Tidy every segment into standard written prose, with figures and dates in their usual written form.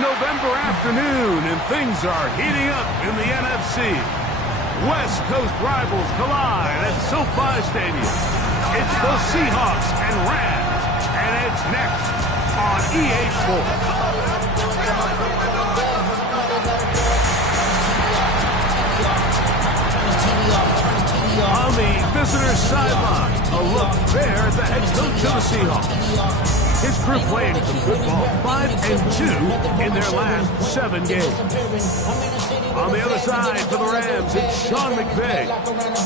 November afternoon, and things are heating up in the NFC. West Coast rivals collide at SoFi Stadium. It's the Seahawks and Rams, and it's next on EA Sports. On the visitor's sideline, a look there at the head coach of the Seahawks. His crew playing some football, 5-2 in their last 7 games. On the other side for the Rams, it's Sean McVay.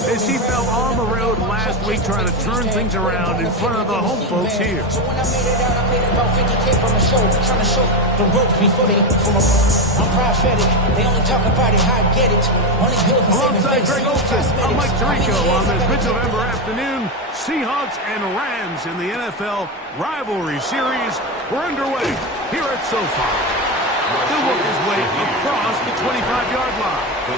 As he fell on the road last week trying to turn things around in front of the home folks here. So when I made it out, I made about 50K from a show, trying to show the ropes before they from a I'm prophetic. They only talk about it, how I get it. Only good for alongside Greg Olson, I'm Mike Tirico on this mid-November afternoon. Seahawks and Rams in the NFL rivalry series were underway here at SoFi. They'll work his way across the 25-yard line. The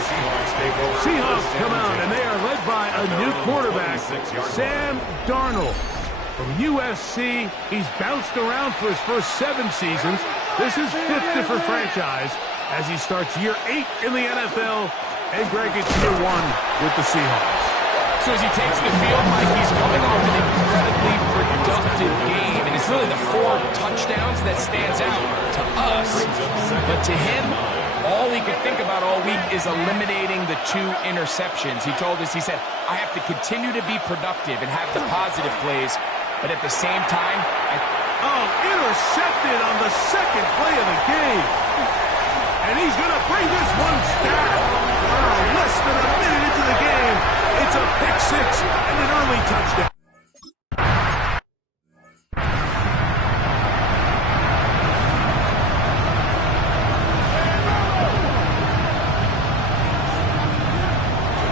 Seahawks come out, and they are led by a new quarterback, Sam Darnold. From USC, he's bounced around for his first 7 seasons. This is 5th different franchise as he starts year 8 in the NFL. And Greg, it's year 1 with the Seahawks. So as he takes the field, Mike, he's coming off an incredibly productive game. And it's really the 4 touchdowns that stands out to us. But to him, all he could think about all week is eliminating the 2 interceptions. He told us, he said, I have to continue to be productive and have the positive plays. But at the same time, intercepted on the second play of the game. And he's going to bring this one back. Less than a minute into the game. It's a pick 6 and an early touchdown.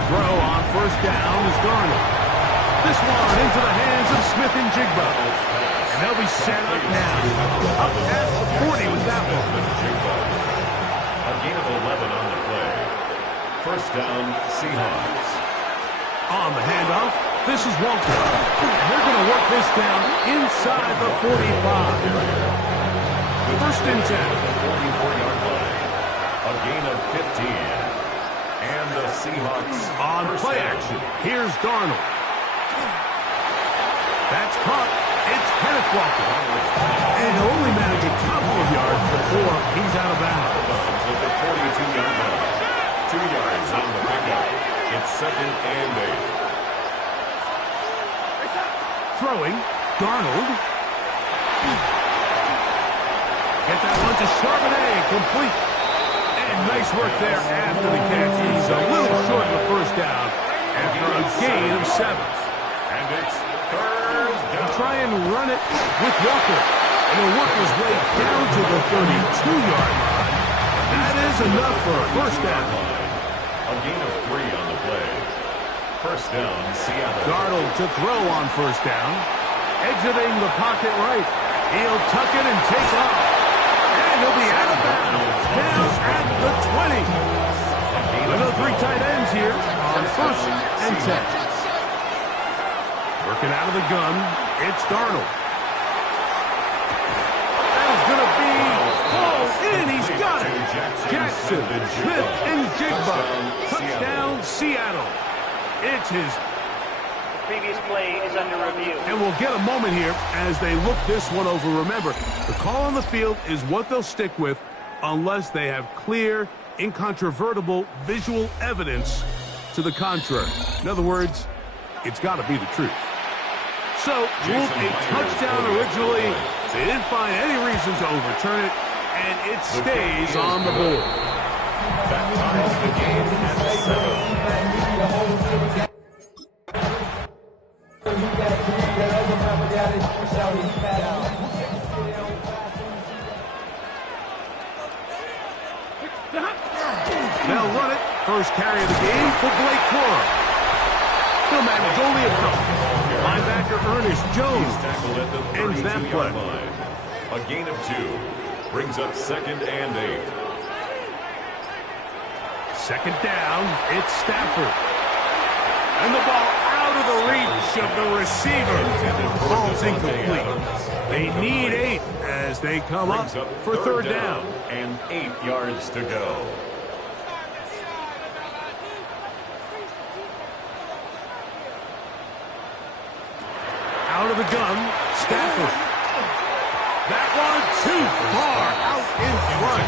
Throw on first down is Darnold. This one into the hands of Smith and Jigba. And they'll be set up now. Up past the 40 with that one. A gain of 11 on the play. First down, Seahawks. On the handoff, this is Walker. And they're going to work this down inside the 45. First and 10. 44-yard line. A gain of 15. And the Seahawks on play action. Here's Darnold. That's caught. It's Kenneth Walker. And he'll only manage a couple of yards before he's out of bounds. At the 42-yard line. 2 yards on the pickup. It's 2nd and 8. Throwing, Darnold. Get that one to Charbonnet, complete. And nice work there after the catch. He's a little short of the first down after a gain of 7. And it's 3rd down. Try and run it with Walker. And he'll work his way down to the 32-yard line. That is enough for a first down. A gain of 3 on the play. First down, Seattle. Darnold to throw on first down. Exiting the pocket right. He'll tuck it and take off. And he'll be out of bounds. Down at the 20. Another 3 tight ends here on first and 10. Working out of the gun, it's Darnold. That is going to be falls in. He's got it. Jackson, Smith, and Jigba. Touchdown, Seattle. It's his. Previous play is under review. And we'll get a moment here as they look this one over. Remember, the call on the field is what they'll stick with unless they have clear, incontrovertible visual evidence to the contrary. In other words, it's got to be the truth. So, ruled a touchdown originally. They didn't find any reason to overturn it, and it stays on the board. That ties the game at 7. They'll run it. First carry of the game for Blake Corum. He'll manage only a couple. Linebacker Ernest Jones ends that play. A gain of 2 brings up 2nd and 8. Second down, it's Stafford. And the ball out of the reach of the receiver. Ball's incomplete. They need 8 as they come up for third down. And 8 yards to go. Out of the gun, Stafford. That one too far out in front.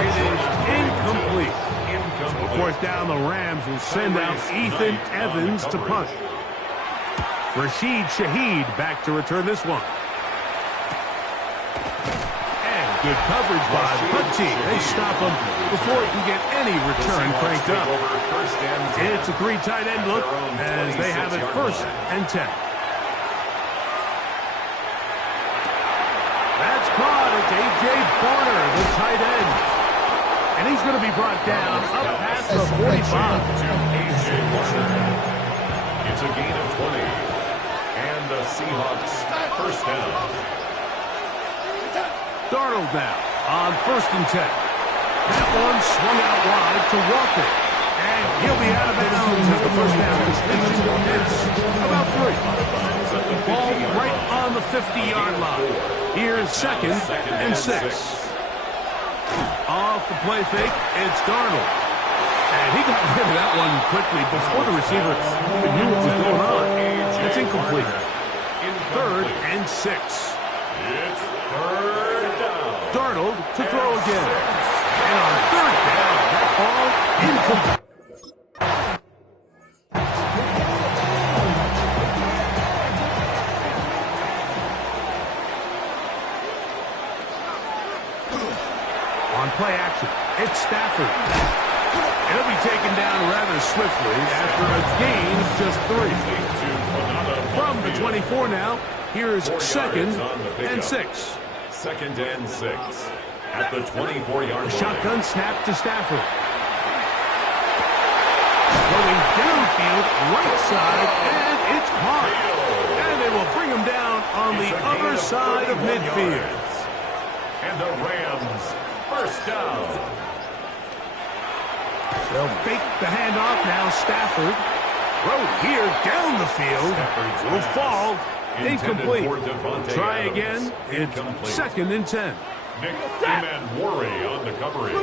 It is incomplete. So fourth down, the Rams will send out Ethan Evans to punt. Rashid Shaheed back to return this one. And good coverage by the punt team. They stop him before he can get any return cranked up. It's a 3 tight end look as they have it 1st and 10. That's caught. It's A.J. Barner, the tight end. And he's going to be brought down up past the 45. A.J. Barner. It's a gain of 20. And the Seahawks 1st down. Darnold now on 1st and 10. That one swung out wide to Walker. And he'll be out of bounds at the 1st down. It's about 3. Ball right on the 50-yard line. Here's 2nd and 6. Off the play fake, it's Darnold. And he got rid of that one quickly before the receiver even knew what was going on. It's incomplete. 3rd and 6. It's 3rd down. Darnold to throw again. And on 3rd down, that ball incomplete. On play action, it's Stafford. He'll be taken down rather swiftly after a gain of just 3. From the 24 now, here's 2nd and 6. 2nd and 6 at the 24-yard line. Shotgun snap to Stafford. Going downfield, right side, and it's caught. And they will bring him down on the other side of midfield. And the Rams 1st down. They'll fake the handoff now. Stafford. Throw here down the field. Will fall. Incomplete. Try again. It's 2nd and 10. Nick Emanwari on the coverage.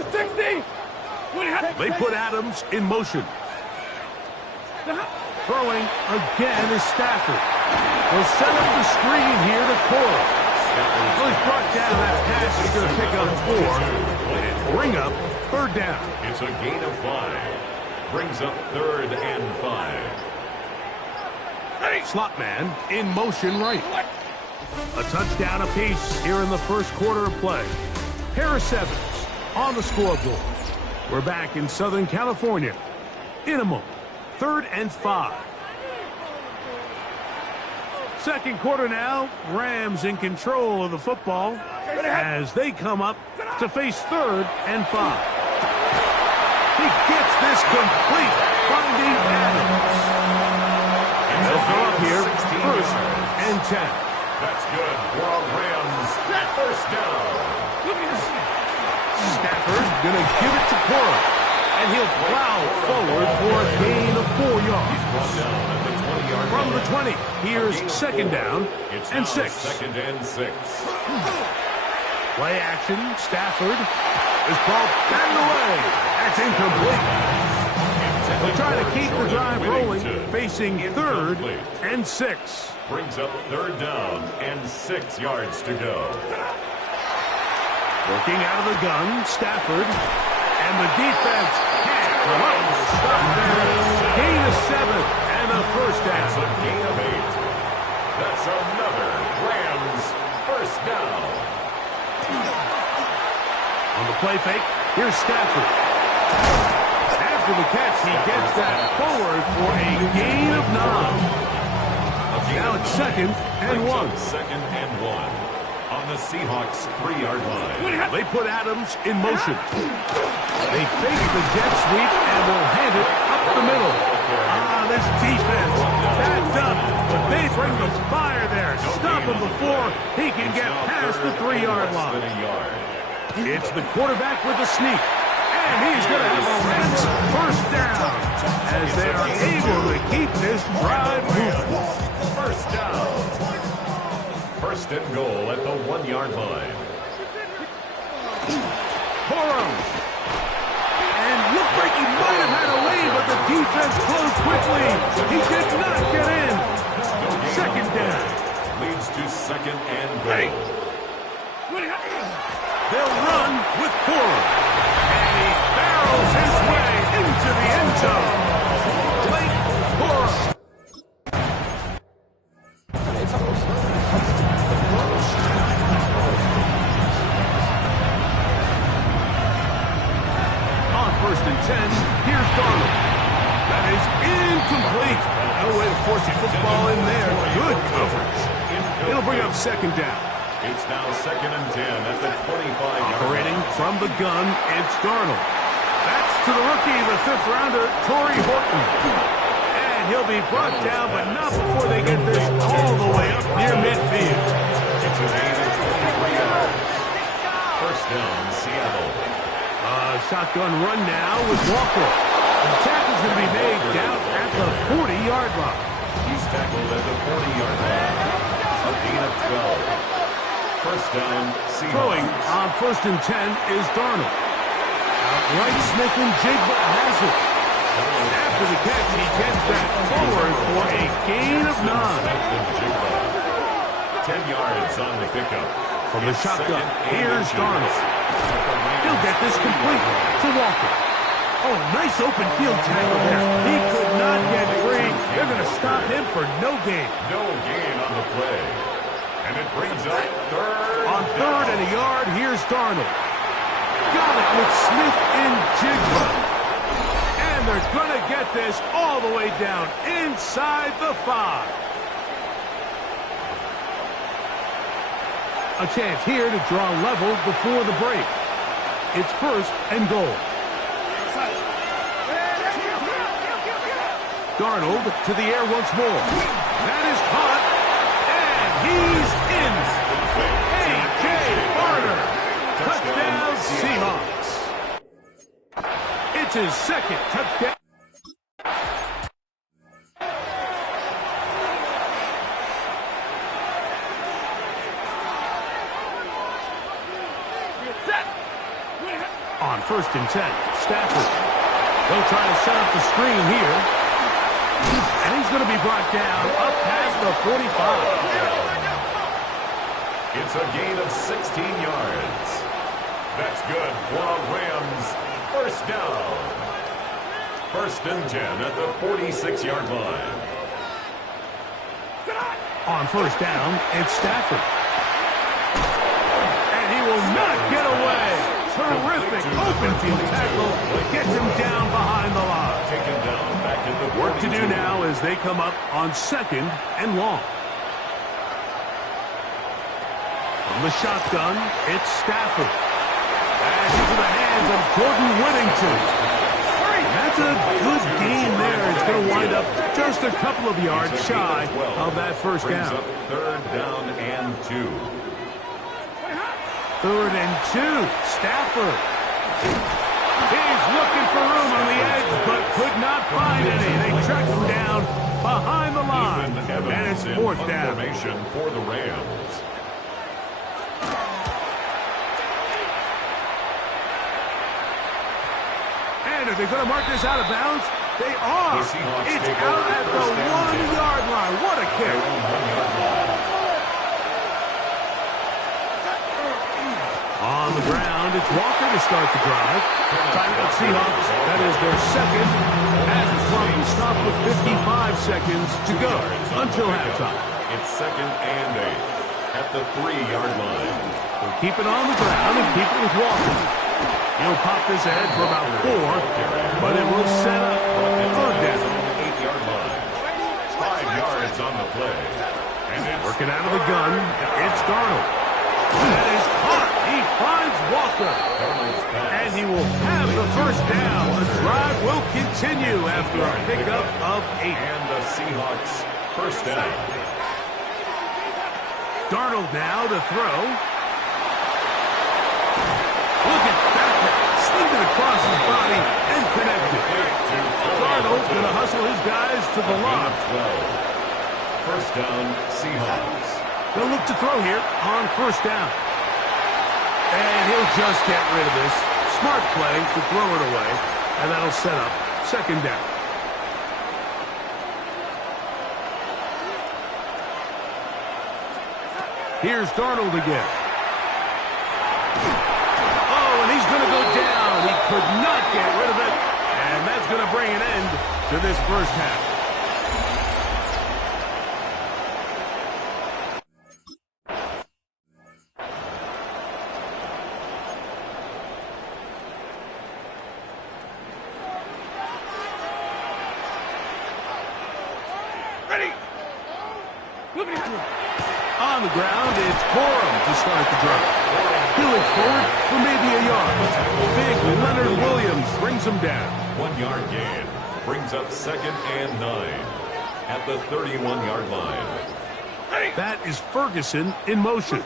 They put Adams in motion. Throwing again is Stafford. They'll set up the screen here to Cora. Well, he's brought down. That pass is going to pick up 4 and bring up 3rd down. It's a gain of 5. Brings up 3rd and 5. Slot man in motion right. A touchdown apiece here in the 1st quarter of play. Harris Evans on the scoreboard. We're back in Southern California. In a moment. 3rd and 5. 2nd quarter now. Rams in control of the football as they come up to face 3rd and 5. He gets this complete, finding Adams. And they'll go up here 1st and 10. That's good for Rams. 1st down. Stafford going to give it to Cora. And he'll plow forward for a gain of 4 yards. From the 20, here's 2nd down and 6. 2nd and 6. Play action, Stafford is ball batted away. That's incomplete. They'll try to keep the drive rolling, facing 3rd and 6. Brings up 3rd down and 6 yards to go. Working out of the gun, Stafford. And the defense can't stop there. Gain of 7 and a 1st down. That's a gain of 8. That's another Rams 1st down. On the play fake, here's Stafford. After the catch, he gets that forward for a gain of 9. Now it's 2nd and 1. 2nd and 1. On the Seahawks 3-yard line. They put Adams in motion. They fake the jet sweep and will hand it up the middle. This defense backs up, but they bring the fire there. Stop him before he can get past the 3-yard line. It's the quarterback with the sneak. And he's going to have a Rams 1st down as they are able to keep this drive moving. 1st down. 1st First and goal at the 1-yard line. Corum. And looked like he might have had a lead, but the defense closed quickly. He did not get in. Second down. Leads to second and goal. They'll run with Corum. And he barrels his way into the end zone. Blake Corum. On 1st and 10, here's Darnold. That is incomplete. No way to force a football in there. Good coverage. It'll bring up second down. It's now second and 10 at the 25-yard Operating line. from the gun, it's Darnold. That's to the rookie, the 5th-rounder, Torrey Horton. And he'll be brought down, but not before they get this all the way up near midfield. It's a gain of 23 yards. First down, Seattle. Shotgun run now with Walker. The tackle's going to be made down at the 40-yard line. He's tackled at the 40-yard line. A gain of 12. First down, Seahawks. Throwing on 1st and 10 is Darnold. Outright Smith and Jigba has it. After the catch, he gets that forward for a gain of 9. 10 yards on the pickup. From the shotgun, here's Darnold. He'll get this complete to Walker. Oh, nice open field tackle there. He could not get free. They're going to stop him for no gain. No gain on the play. And it brings up third. On 3rd and a yard, here's Darnold. Got it with Smith and Jigba. And they're going to get this all the way down inside the 5. A chance here to draw level before the break. It's 1st and goal. Darnold to the air once more. That is caught. And he's in. A.J. Barner. Touchdown, Seahawks. It's his 2nd touchdown. On 1st and 10, Stafford. They'll try to set up the screen here. And he's going to be brought down up past the 45. It's a gain of 16 yards. That's good for a Rams first down. 1st and 10 at the 46-yard line. On 1st down, it's Stafford. And he will not get away. Terrific open field tackle. Gets him down behind the line. Taken down back in the Work to do now as they come up on 2nd and long. From the shotgun, it's Stafford. And into the hands of Jordan Whittington. That's a good game there. It's going to wind up just a couple of yards shy of that first down. 3rd down and 2. 3rd and 2. Stafford. He's looking for room on the edge, but could not find any. They tracked him down behind the line. And it's 4th down. Formation for the Rams. And are they going to mark this out of bounds? They are. The Seahawks It's take out over at the first down. 1-yard line. What a Their kick. own 1-yard line. On the ground, it's Walker to start the drive. Timeout Seahawks. That is their 2nd. As the clock is stopped with 55 seconds to go until halftime. It's 2nd and 8 at the 3-yard line. They'll keep it on the ground and keep it with Walker. He'll pop this ahead for about 4, but it will set up 3rd down. 8-yard line. 5 yards on the play. And it's Working out of the gun, it's Darnold. That is caught. He finds Walker. And he will have the first down. The drive will continue after a pickup of 8. And the Seahawks first down. Darnold now to throw. Look at that. Slipped it across his body and connected. Darnold's going to hustle his guys to the line. 12. First down, Seahawks. They'll look to throw here on first down. And he'll just get rid of this. Smart play to throw it away. And that'll set up second down. Here's Darnold again. Oh, and he's going to go down. He could not get rid of it. And that's going to bring an end to this first half. On the ground, it's Corum to start the drive. He'll look forward for maybe a yard. Big Leonard Williams brings him down. 1 yard gain. Brings up 2nd and 9 at the 31-yard line. That is Ferguson in motion.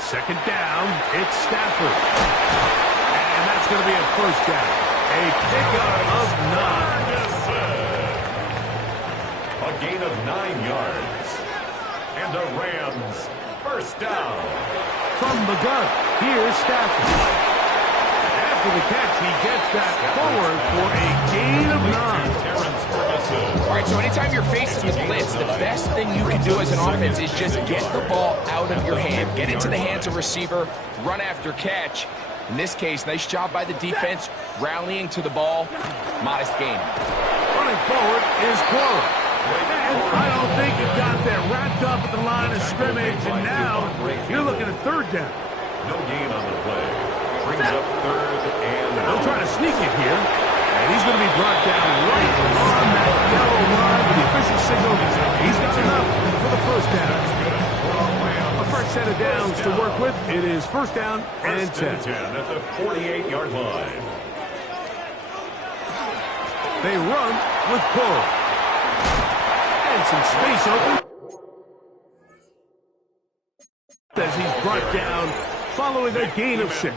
Second down, it's Stafford. And that's going to be a first down. A pickup of 9. A gain of 9 yards. And the Rams first down. From the gun, here's Stafford. After the catch, he gets that forward for a gain of 9. All right, so anytime you're facing the blitz, the best thing you can do as an offense is just get the ball out of your hand. Get into the hands of receiver, run after catch. In this case, nice job by the defense, rallying to the ball. Modest gain. Running forward is Corum. And I don't think it got there. Wrapped up at the line of scrimmage, and now you're looking at third down. No gain on the play. Brings up 3rd and 9. They'll try to sneak it here, and he's going to be brought down right on that yellow line with the official signal. He's got enough for the first down. A fresh set of downs to work with. It is first down and 10. At the 48-yard line. They run with Corum. And some space open as he's brought down following a gain of 6.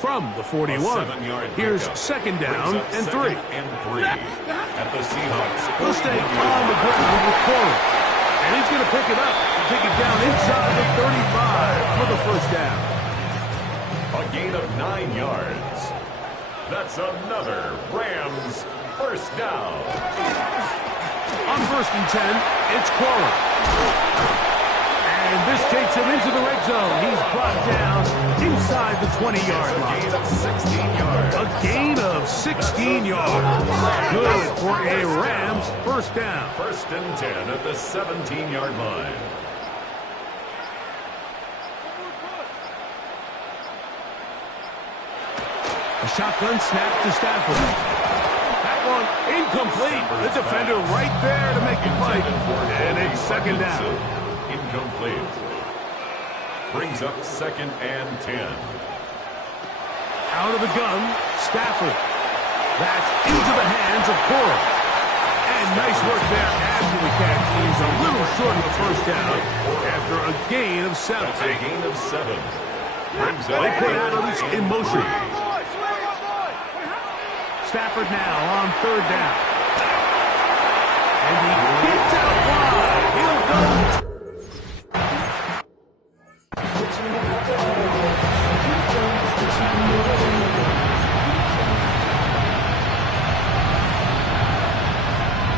From the 41, here's second down and 3. At the Seahawks. He'll stay on the ground with Corum. And he's going to pick it up and take it down inside the 35 for the first down. A gain of 9 yards. That's another Rams first down. On first and 10, it's Corum. And this takes him into the red zone. He's brought down inside the 20-yard line. A gain of 16 yards. Good for a Rams first down. First and 10 at the 17-yard line. A shotgun snap to Stafford. One incomplete. The defender right there to make it play. And it's second down. Incomplete. Brings up 2nd and 10. Out of the gun, Stafford. That's into the hands of Corum. And nice work there after the catch. He's a little short of the first down after a gain of 7. That's a gain of 7. Brings up they put Adams in motion. Stafford now on third down. And he gets out wide. He'll go.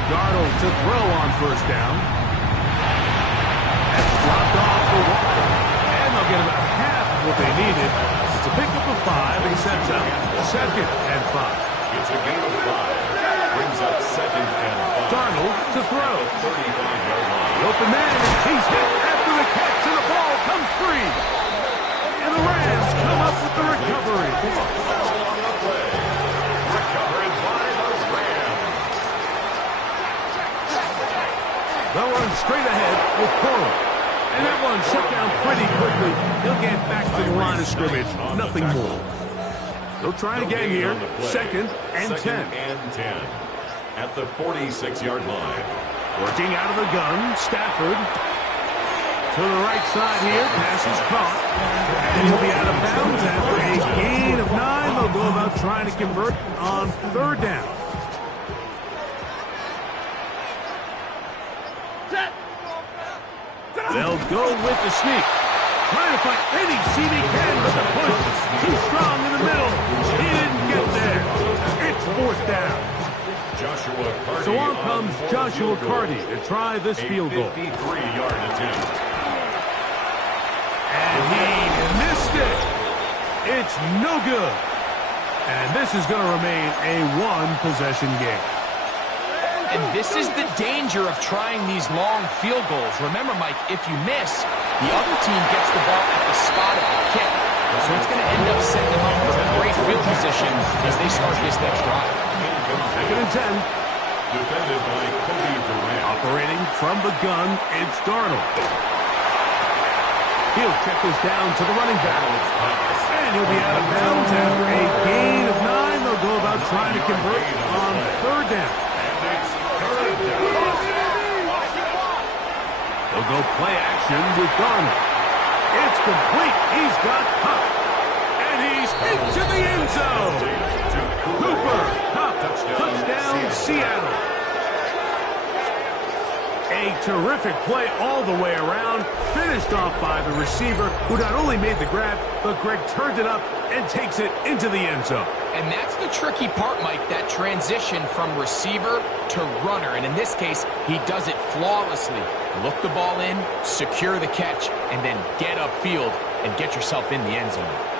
Darnold to throw on first down. That's dropped off for Walker. And they'll get about half of what they needed. It's a pickup of 5 and sets up 2nd and 5. It's a gain of 5. Brings up 2nd and 5. Darnold to throw. 35-yard line. The open man, he's hit after the catch, and the ball comes free. And the Rams come up with the recovery. On the play. Recovered by the Rams. They'll run straight ahead with Corum. And that one shut down pretty quickly. He'll get back to the line of scrimmage. Nothing more. They'll try again here. 2nd and 10. 2nd and 10. At the 46-yard line. Working out of the gun, Stafford. To the right side here. Pass is caught. And he'll be out of bounds after a gain of 9. They'll go about trying to convert on third down. They'll go with the sneak. Trying to find any seam he can, but the push too strong in the middle. He didn't get there. It's fourth down. So on comes Joshua Carty to try this field goal. 53-yard attempt. And he missed it. It's no good. And this is going to remain a one-possession game. And this is the danger of trying these long field goals. Remember, Mike, if you miss, the other team gets the ball at the spot of the kick. So it's going to end up setting them up for a great field position as they start this next drive. Second and 10. Defended by Goty. Operating from the gun, it's Darnold. He'll check this down to the running back. And he'll be out of bounds after a gain of 9. They'll go about trying to convert on third down. They'll go play action with Darnold. It's complete. He's got Kupp. And he's into the end zone. Cooper Kupp, touchdown Seattle. A terrific play all the way around, finished off by the receiver, who not only made the grab, but Greg turned it up and takes it into the end zone. And that's the tricky part, Mike, that transition from receiver to runner. And in this case, he does it flawlessly. Look the ball in, secure the catch, and then get upfield and get yourself in the end zone.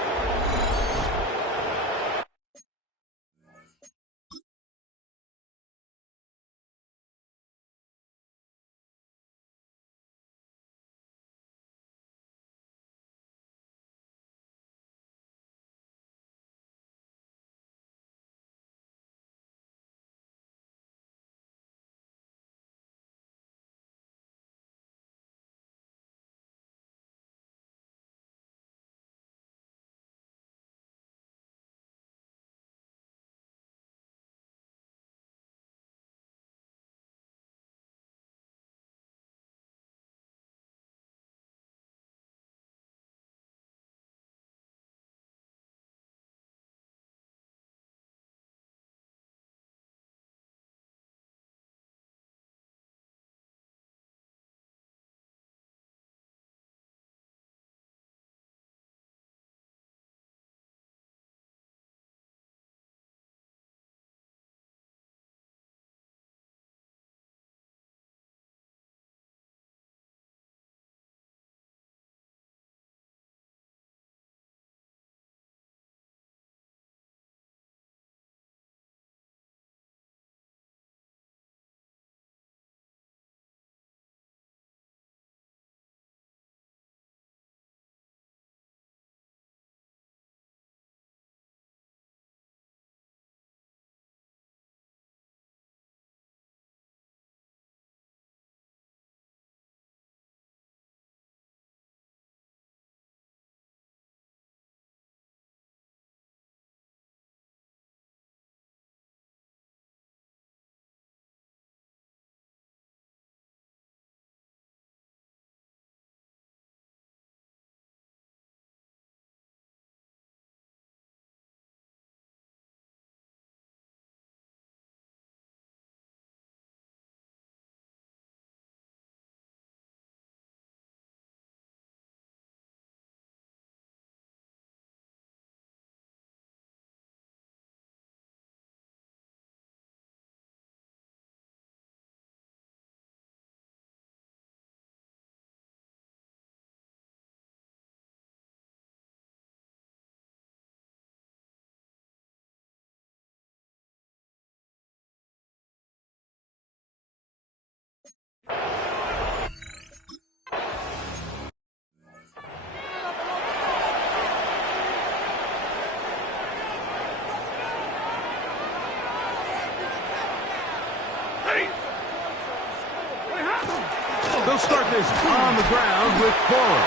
They'll start this on the ground with Cora.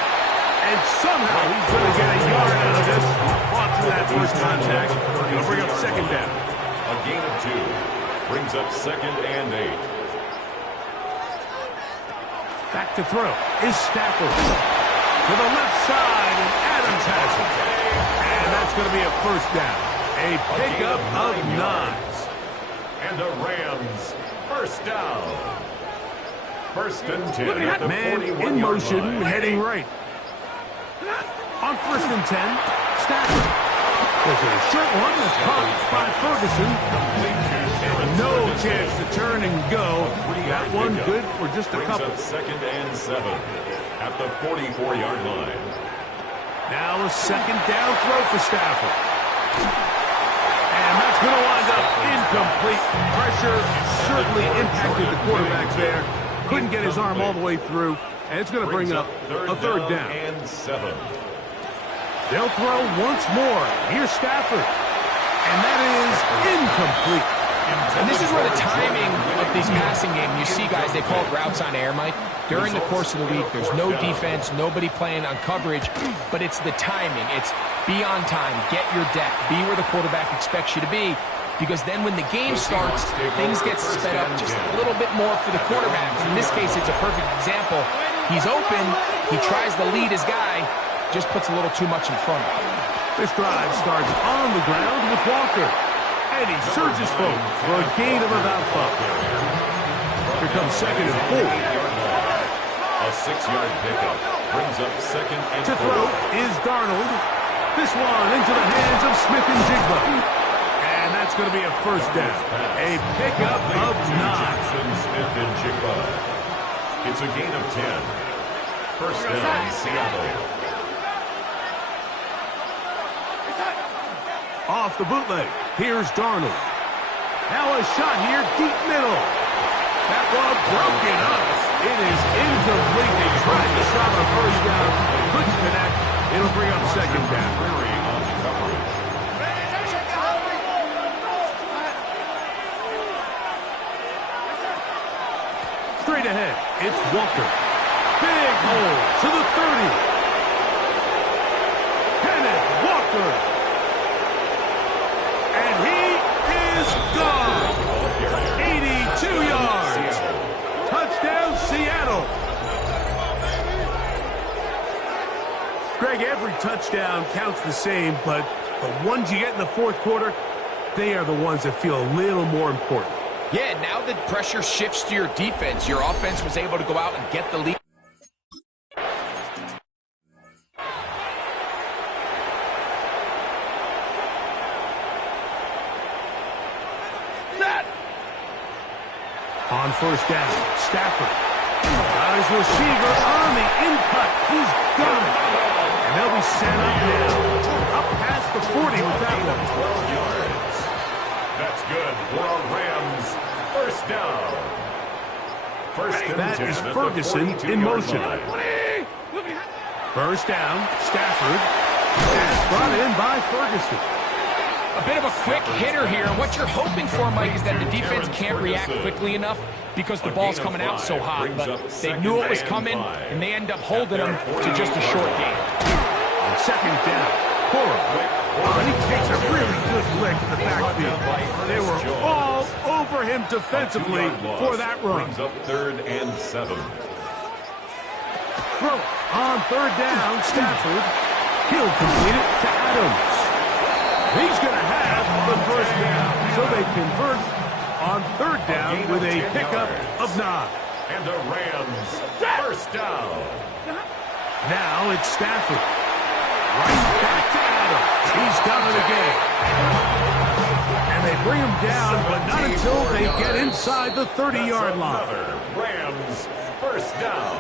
And somehow he's going to get a yard out of this. Fought through that first contact. He'll bring up second down. A gain of 2 brings up 2nd and 8. Back to throw is Stafford. To the left side, and Adams has it. And that's going to be a first down. A pickup of 9. And the Rams first down. First and 10 at the Man 41-yard in motion, line. heading right. On first and 10, Stafford. There's a short one that's caught by Ferguson. And no chance to turn and go. That one good for just a couple. Second and 7 at the 44-yard line. Now a second down throw for Stafford. And that's going to wind up incomplete. Pressure certainly impacted the quarterback there. Couldn't get his arm all the way through. And it's going to bring up a third down. And 7. They'll throw once more. Here's Stafford. And that is incomplete. And this is where the timing of these passing games, you see guys, they call it routes on air, Mike. During the course of the week, there's no defense, nobody playing on coverage, but it's the timing. It's be on time, get your depth, be where the quarterback expects you to be, because then when the game starts, things get sped up just a little bit more for the quarterback. In this case, it's a perfect example. He's open, he tries to lead his guy, just puts a little too much in front of him. This drive starts on the ground with Walker. And he surges forward for a gain of about 5. Here comes second and 4. A 6-yard pickup brings up second and 4. To throw is Darnold. This one into the hands of Smith and Jigba. And that's going to be a first down. A pickup of 9. Smith and Jigba. It's a gain of 10. First down, Seattle. Off the bootleg. Here's Darnold. Now a shot here, deep middle. That ball broken up. It is incomplete. They tried to shot a first down. Couldn't connect. It'll bring up second down. Straight ahead, it's Walker. Big hole to the 30. Kenneth Walker. And he is gone. 82 yards. Touchdown, Seattle. Greg, every touchdown counts the same, but the ones you get in the fourth quarter, they are the ones that feel a little more important. Yeah, now the pressure shifts to your defense. Your offense was able to go out and get the lead. On first down, Stafford. Got his receiver on the in-cut. He's got it. And they'll be set up now. Up past the 40 with that one. 12 yards. That's good for a Rams first down. First and That 10 is at the Ferguson in 42-yard motion. line. First down, Stafford. That's brought in by Ferguson. A bit of a quick hitter here. What you're hoping for, Mike, is that the defense can't react quickly enough because the ball's coming out so hot. But they knew it was coming, and they end up holding them to just a short game. Second down, Cora. And he takes a really good lick in the backfield. They were all over him defensively for that run. Brings up third and 7. Throw on third down, Stafford. He'll complete it to Adams. He's going to have the first down, so they convert on third down with a pickup of 9. And the Rams first down. Now it's Stafford. Right back to Adams. He's done it again. And they bring him down, but not until they get inside the 30-yard line. Another Rams first down.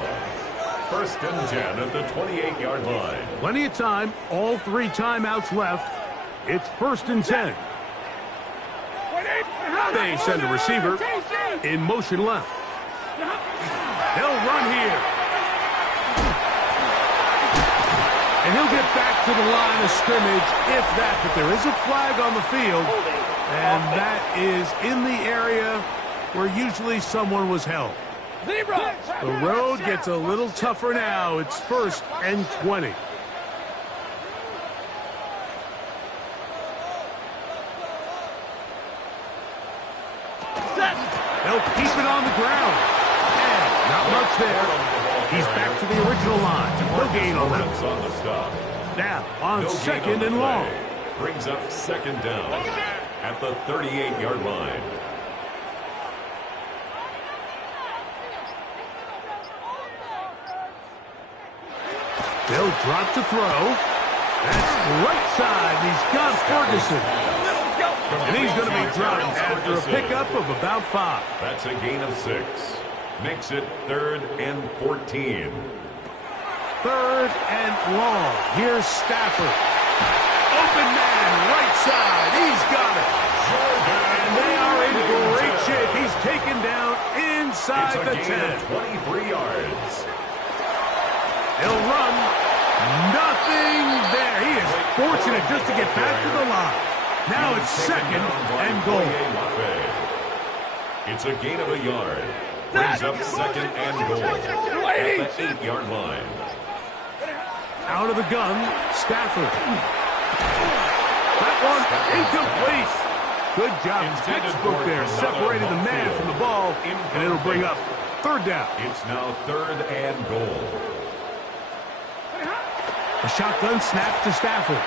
First and 10 at the 28-yard line. Plenty of time. All 3 timeouts left. It's first and 10. They send a receiver in motion left. They'll run here. And he'll get back to the line of scrimmage, if that. But there is a flag on the field, and that is in the area where usually someone was held. The road gets a little tougher now. It's first and 20. They'll keep it on the ground. And not much there. He's back to the original line. No gain on that. On the stop. Now, on No second gain on and the long. play. Brings up second down at the 38-yard line. They'll drop to throw. That's right side. He's got Ferguson. And he's going to be dropped after a pickup of about 5. That's a gain of 6. Makes it 3rd and 14. 3rd and long. Here's Stafford. Open man, right side. He's got it. And they are in great shape. He's taken down inside the 10. 23 yards. He'll run. Nothing there. He is fortunate just to get back to the line. Now it's 2nd and goal. It's a gain of a yard. Brings up 2nd and goal at the 8-yard line. Out of the gun, Stafford. That one incomplete. Good job. Textbook there, separating the man from the ball, and it'll bring up 3rd down. It's now 3rd and goal. A shotgun snap to Stafford.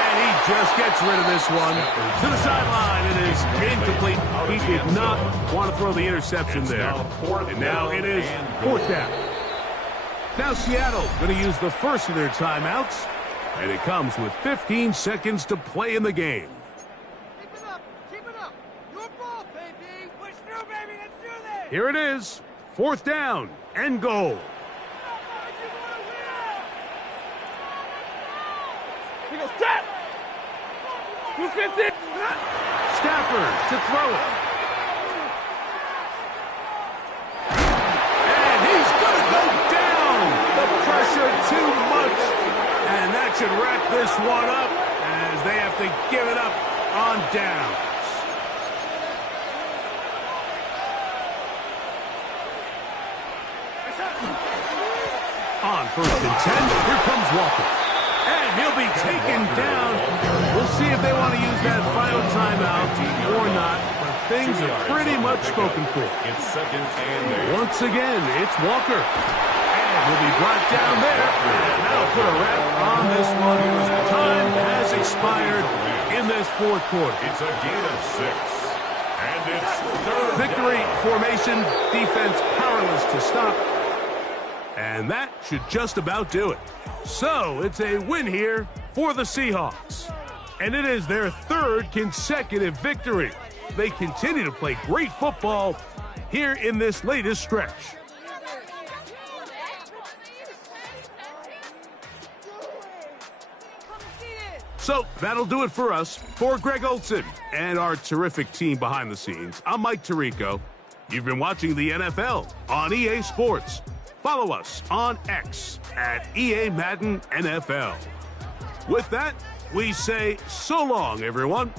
And he just gets rid of this one. To the sideline, it is incomplete. He did not want to throw the interception there. And now it is 4th down. Now Seattle going to use the first of their timeouts. And it comes with 15 seconds to play in the game. Keep it up. Keep it up. Your ball, baby. Push through, baby. Let's do this. Here it is. 4th down and goal. He goes, tap. 250. Stafford to throw it. And he's going to go down. The pressure too much. And that should wrap this one up as they have to give it up on downs. On 1st and 10, here comes Walker. And he'll be taken down. We'll see if they want to use that final timeout or not. But things are pretty much spoken for. It's 2nd and 8. Once again, it's Walker. And he'll be brought down there. And that'll put a wrap on this one. Time has expired in this 4th quarter. It's a gain of 6. And it's 3rd Victory down. formation, defense powerless to stop. And that should just about do it. So it's a win here for the Seahawks. And it is their 3rd consecutive victory. They continue to play great football here in this latest stretch. So that'll do it for us. For Greg Olson and our terrific team behind the scenes, I'm Mike Tirico. You've been watching the NFL on EA Sports. Follow us on X at EA Madden NFL. With that, we say so long, everyone.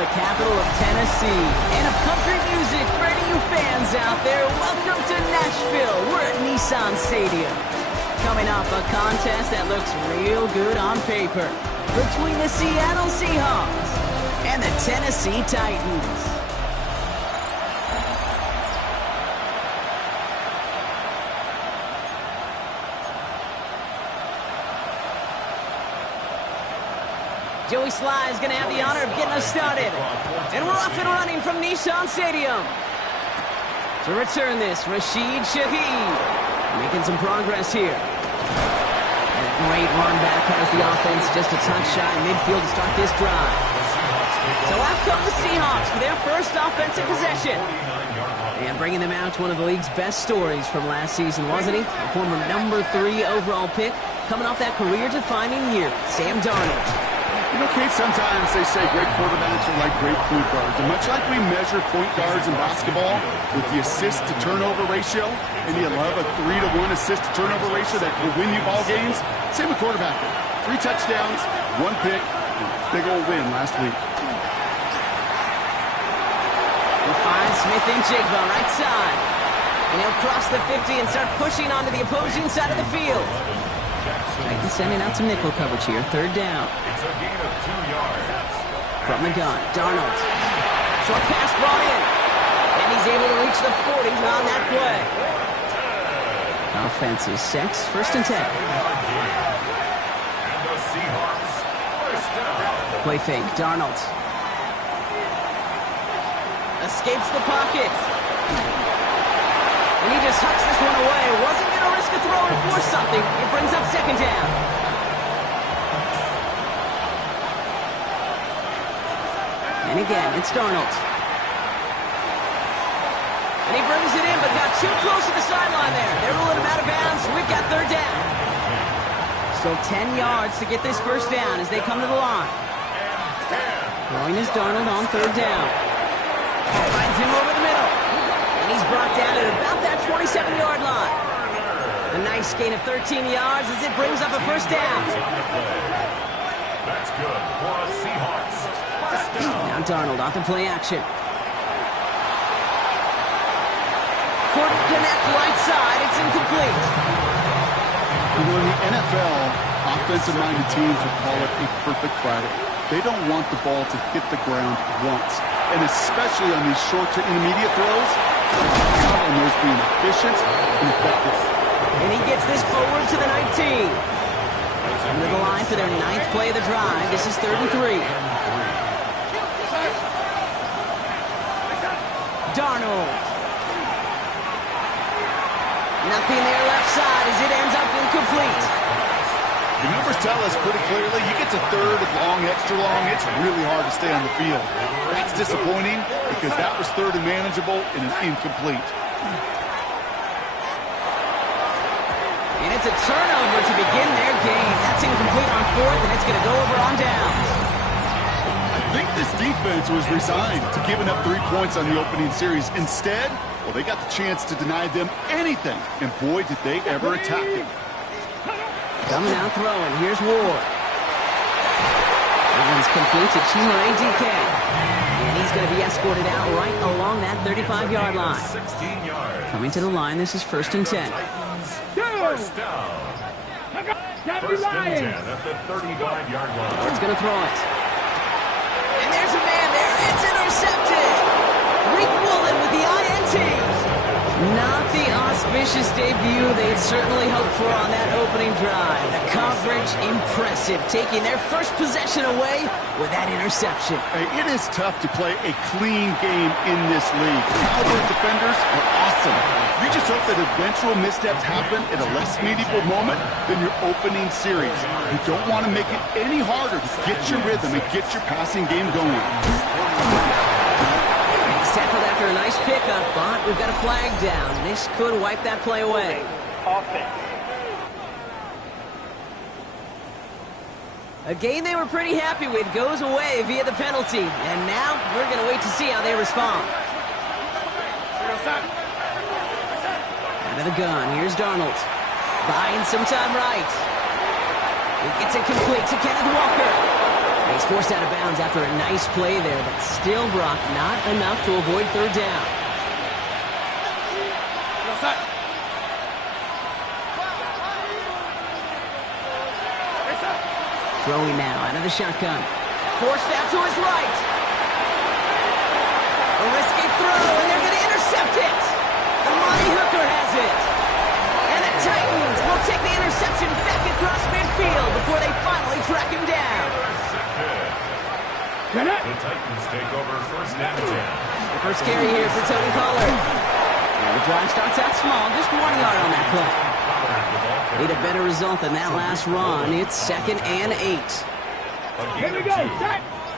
the capital of Tennessee and of country music for any you fans out there. Welcome to Nashville. We're at Nissan Stadium. Coming up, a contest that looks real good on paper between the Seattle Seahawks and the Tennessee Titans. Joey Sly is going to have the honor of getting us started. And we're off and running from Nissan Stadium. To return this, Rashid Shaheed making some progress here. And a great run back has the offense just a touch shy midfield to start this drive. So out come the Seahawks for their first offensive possession. And bringing them out to one of the league's best stories from last season, wasn't he? A former #3 overall pick, coming off that career-defining year, Sam Darnold. You know, Kate, sometimes they say great quarterbacks are like great point guards. And much like we measure point guards in basketball with the assist-to-turnover ratio, and you love a 3-to-1 assist-to-turnover ratio that will win you ball games, same with quarterbacking. 3 touchdowns, 1 pick, and a big old win last week. We'll find Smith-Njigba right side. And he'll cross the 50 and start pushing onto the opposing side of the field. Titans sending out some nickel coverage here. 3rd down. It's a gain of 2 yards. From the gun, Darnold. Short pass brought in. And he's able to reach the 40 on that play. Offense is set. 1st and 10. And the Seahawks, first down. Play fake, Darnold. Escapes the pocket. And he just hucks this one away. Wasn't going to risk a throw and force something. It brings up 2nd down. And again, it's Darnold. And he brings it in, but got too close to the sideline there. They ruled him out of bounds. We've got 3rd down. So 10 yards to get this 1st down as they come to the line. Throwing is Darnold on 3rd down. Finds him over the middle. And he's brought down at about that 27-yard line. A nice gain of 13 yards as it brings up a 1st down. That's good for a Seahawks. First down. Now Darnold off the play action. Couldn't connect right side. It's incomplete. Well, in the NFL, offensive-minded teams would call it a perfect Friday. They don't want the ball to hit the ground once. And especially on these short to intermediate throws, count on those being efficient and effective. And he gets this forward to the 19. Into the line for their 9th play of the drive. This is 3rd and 3. Darnold. Nothing there left side as it ends up incomplete. The numbers tell us pretty clearly, you get to 3rd and long, extra long, it's really hard to stay on the field. That's disappointing because that was 3rd and manageable and an incomplete. And it's a turnover to begin their game. That's incomplete on 4th, and it's going to go over on downs. I think this defense was resigned to giving up 3 points on the opening series. Instead, well, they got the chance to deny them anything, and boy, did they ever attack it. Coming out throwing. Here's Ward. That one's complete to Chimere DK. And he's going to be escorted out right along that 35-yard line. 16 yards. Coming to the line, this is 1st and 10. First down. First and 10 at the 35-yard line. Ward's going to throw it. And there's a man there. It's intercepted. Reek Woolen with the INT. Not the auspicious debut they'd certainly hoped for on that opening drive. The coverage impressive, taking their first possession away with that interception. Hey, it is tough to play a clean game in this league. Cowboys defenders are awesome. You just hope that eventual missteps happen at a less meaningful moment than your opening series. You don't want to make it any harder to get your rhythm and get your passing game going. He's tackled after a nice pickup, but we've got a flag down. This could wipe that play away. Offense. A game they were pretty happy with goes away via the penalty. And now we're going to wait to see how they respond. Out of the gun, here's Darnold. Buying some time right. He gets it complete to Kenneth Walker. He's forced out of bounds after a nice play there, but still, Brock, not enough to avoid third down. Throwing now out of the shotgun. Forced out to his right. A risky throw, and they're going to intercept it. Amani Hooker has it. And the Titans will take the interception back across midfield before they finally track him down. The Titans take over first and 10. The first carry here for Tony Pollard. And the drive starts out small, just 1 yard on that play. Need a better result than that last run. It's 2nd and 8. Here we go.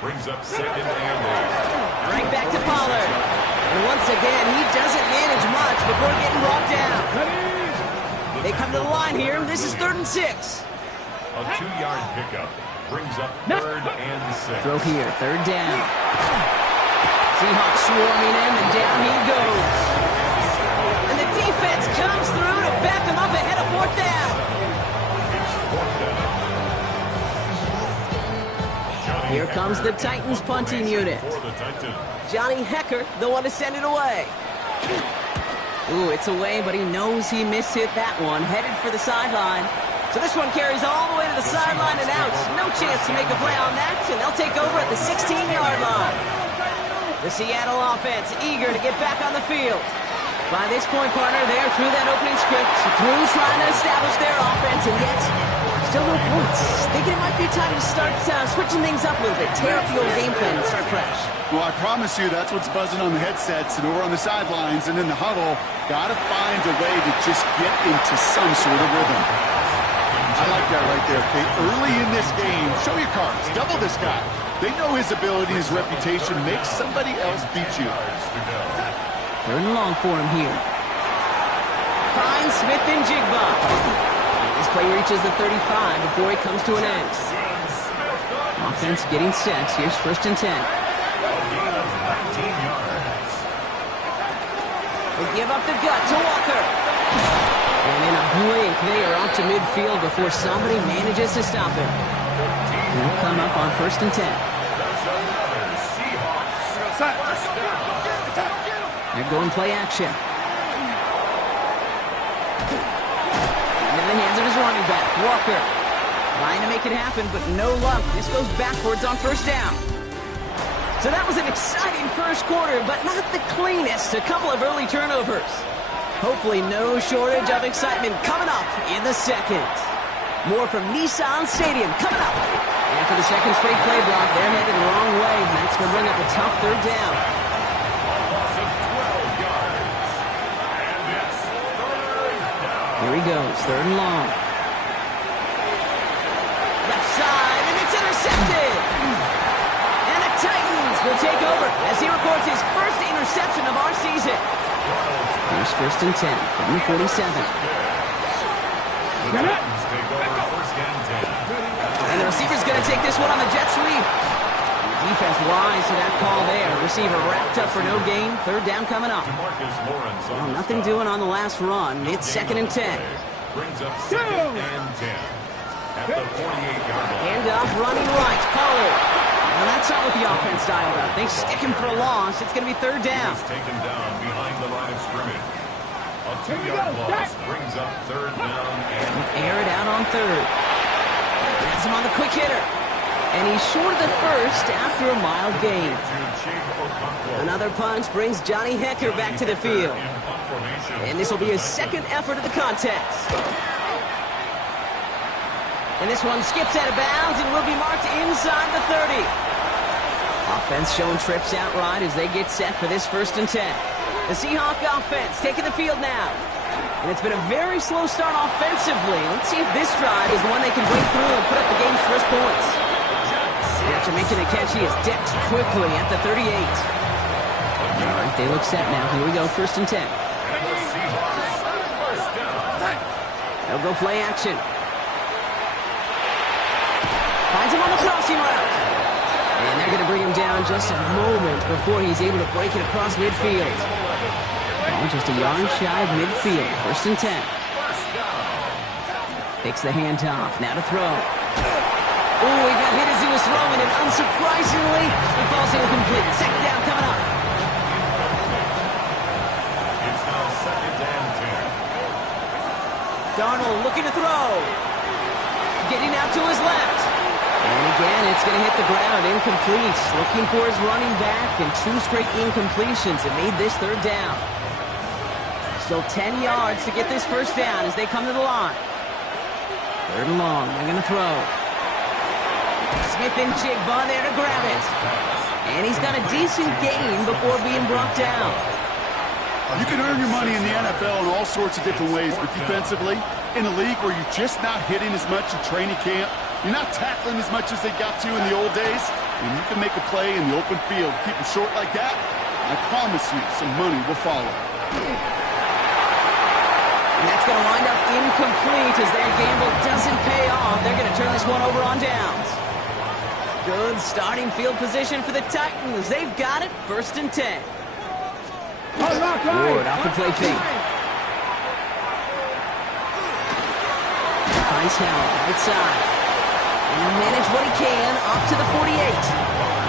Brings up 2nd and 8. Right back to Pollard. And once again, he doesn't manage much before getting brought down. They come to the line here. This is 3rd and 6. A 2-yard pickup brings up 3rd and 6. Throw here, 3rd down. Seahawks swarming him, and down he goes. And the defense comes through to back him up ahead of 4th down. Here comes the Titans punting unit. Johnny Hecker, the one to send it away. Ooh, it's away, but he knows he mishit that one. Headed for the sideline. So this one carries all the way to the sideline and out. No chance to make a play on that, and they'll take over at the 16-yard line. The Seattle offense eager to get back on the field. By this point, partner, they're through that opening script, through trying to establish their offense, and yet still no points. Thinking it might be time to start switching things up a little bit, tear up the old game plan and start fresh. Well, I promise you that's what's buzzing on the headsets and over on the sidelines and in the huddle. Got to find a way to just get into some sort of rhythm. I like that right there, Kate. Early in this game, show your cards. Double this guy. They know his ability, his reputation makes somebody else beat you. 3rd and long for him here. Finds Smith and Jigba. This play reaches the 35 before it comes to an end. Offense getting set. Here's 1st and 10. They give up the gut to Walker. And in a blink, they are out to midfield before somebody manages to stop him. They'll come up on 1st and 10. They're going play action. Into the hands of his running back, Walker. Trying to make it happen, but no luck. This goes backwards on 1st down. So that was an exciting first quarter, but not the cleanest. A couple of early turnovers. Hopefully no shortage of excitement coming up in the 2nd. More from Nissan Stadium coming up. After the 2nd straight play block, they're headed the wrong way. That's going to bring up a tough 3rd down. Here he goes, 3rd and long. Left side, and it's intercepted. And the Titans will take over as he records his first interception of our season. Here's 1st and 10 from the 47. The Titans take over 1st and 10. And the receiver's going to take this one on the jet sweep. The defense wise to that call there. Receiver wrapped up for no gain. 3rd down coming up. Well, nothing doing on the last run. It's 2nd and 10. Brings up 2nd and 10 at the 48-yard line. Hand off running right. Pollard. Well, that's not what the offense dialed up. They stick him for a loss. It's going to be 3rd down. He's taken down behind the line of scrimmage. A 2-yard loss brings up 3rd down and air it out on 3rd. Has him on the quick hitter. And he's short of the 1st after a mild gain. Another punch brings Johnny Hecker back to the field. And this will be his 2nd effort of the contest. And this one skips out of bounds and will be marked inside the 30. Offense showing trips outright as they get set for this 1st and 10. The Seahawk offense taking the field now. And it's been a very slow start offensively. Let's see if this drive is the one they can break through and put up the game's first points. And after making the catch, he is decked quickly at the 38. All right, they look set now. Here we go, 1st and 10. They'll go play action. Finds him on the crossing route. And they're going to bring him down just a moment before he's able to break it across midfield. Oh, just a yard shy of midfield. 1st and 10. Takes the handoff. Now to throw. Oh, he got hit as he was He's throwing it, unsurprisingly, it falls incomplete. Second down coming up. It's now second and 10. Darnold looking to throw. Getting out to his left. And again, it's going to hit the ground. Incomplete. Looking for his running back, and 2 straight incompletions have made this third down. Still 10 yards to get this first down as they come to the line. Third and long. They're going to throw. Smith and Jigba there to grab it. And he's got a decent gain before being brought down. You can earn your money in the NFL in all sorts of different ways, but defensively, in a league where you're just not hitting as much in training camp, you're not tackling as much as they got to in the old days, and you can make a play in the open field. Keep it short like that, I promise you some money will follow. And that's going to wind up incomplete as their gamble doesn't pay off. They're going to turn this one over on downs. Good starting field position for the Titans. They've got it, 1st and 10. Ward off the play fake. Finds Howell, right side. And he'll manage what he can up to the 48.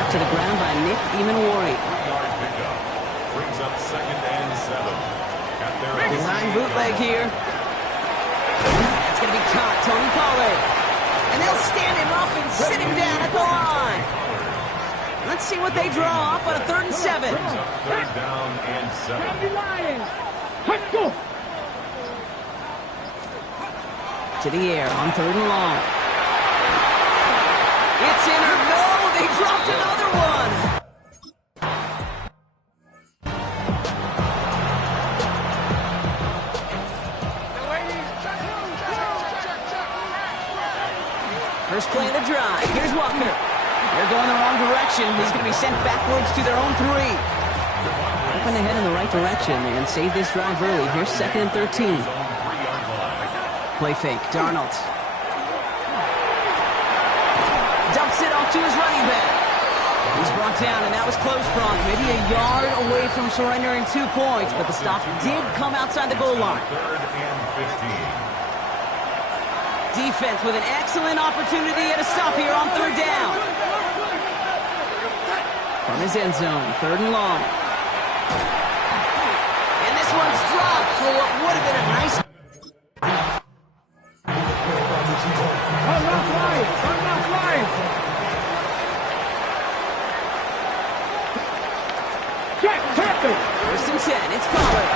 Up to the ground by Nick Emanwari. Brings up second and 7. Design bootleg here. That's going to be caught. Tony Pollard. And they'll stand him up and sit him down at the line. Let's see what they draw up on a 3rd and 7. Brings up third down and 7. To the air on 3rd and long. It's in or no, they dropped another one. First play of the drive. Here's Walker. They're going the wrong direction. He's going to be sent backwards to their own 3. Hoping to head in the right direction and save this drive early. Here's 2nd and 13. Play fake. Darnold. Dumps it off to his running back. He's brought down, and that was close, Bronk. Maybe a yard away from surrendering 2 points, but the stop did come outside the goal line. 3rd and 15. Defense with an excellent opportunity at a stop here on 3rd down. From his end zone, 3rd and long. And this one's dropped for what would have been a nice... First and 10, it's Pollard.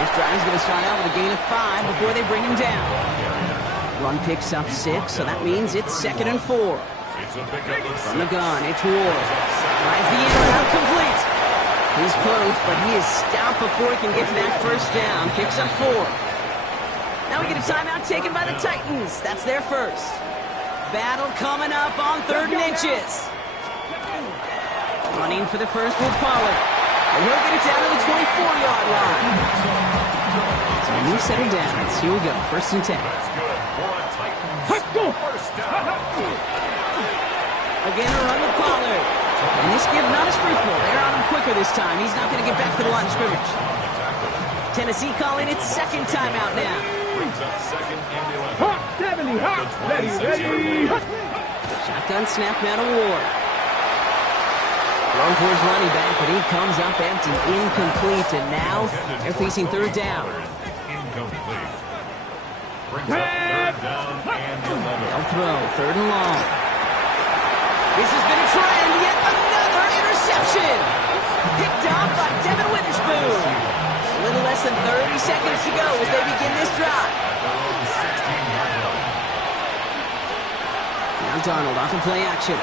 This drive is going to start out with a gain of 5 before they bring him down. Run picks up 6, so that means it's 2nd and 4. From the gun, it's Ward. Tries the in and out complete. He's close, but he is stopped before he can get to that first down. Picks up 4. Now we get a timeout taken by the Titans. That's their first. Battle coming up on 3rd and inches. Running for the first with Pollard. And he'll get it down to the 24-yard line. So a new set of downs. Here we go. 1st and 10. Again, a run with Pollard. And this give not a streetful. They're on him quicker this time. He's not going to get back to the line of scrimmage. Tennessee calling its 2nd timeout now. Brings up 2nd and 11. Hot 70, hot. Ready. Shotgun snap now to Ward. Thrown towards running back, but he comes up empty, incomplete, and now they're facing 3rd down. Incomplete. Brings up 3rd down and 11. They'll throw, 3rd and long. This has been a trend, yet another interception. Picked up by Devin Witherspoon. A little less than 30 seconds to go as they begin this drive. Now Darnold off the play action.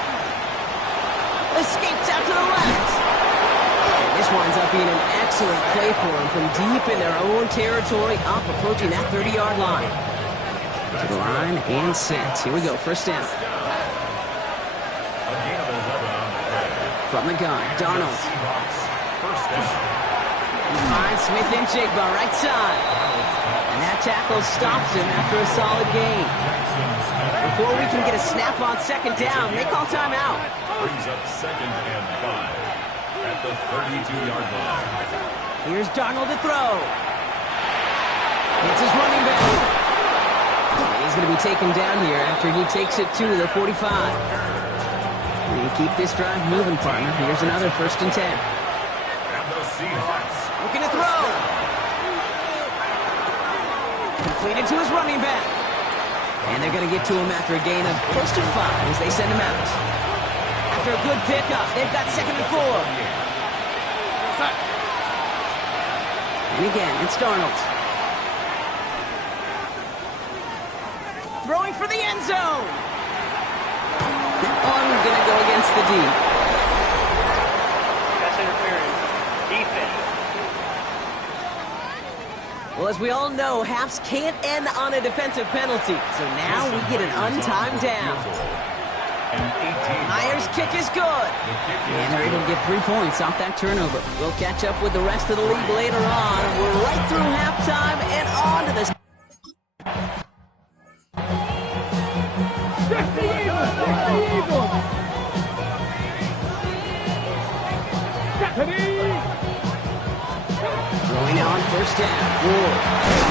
Escapes out to the left. And this winds up being an excellent play for him from deep in their own territory, up approaching that 30-yard line. To the line and sent. Here we go, 1st down. From the gun, Darnold. He finds Smith and Jigba right side. And that tackle stops him after a solid gain. Before we can get a snap on 2nd down, they call timeout. Brings up 2nd and 5 at the 32-yard line. Here's Darnold to throw. It's his running back. And he's going to be taken down here after he takes it to the 45. You keep this drive moving, partner. Here's another 1st and 10. And the Seahawks. Looking to throw. Completed to his running back. And they're going to get to him after a gain of close to 5 as they send him out. After a good pickup, they've got 2nd and 4. And again, it's Darnold. Throwing for the end zone. That one going to go against the D. That's interference. Defense. Well, as we all know, halves can't end on a defensive penalty. So now we get an untimed down. Myers' kick is good. And they're able to get 3 points off that turnover. We'll catch up with the rest of the league later on. We're right through halftime and on to the... Going on 1st down. Ward.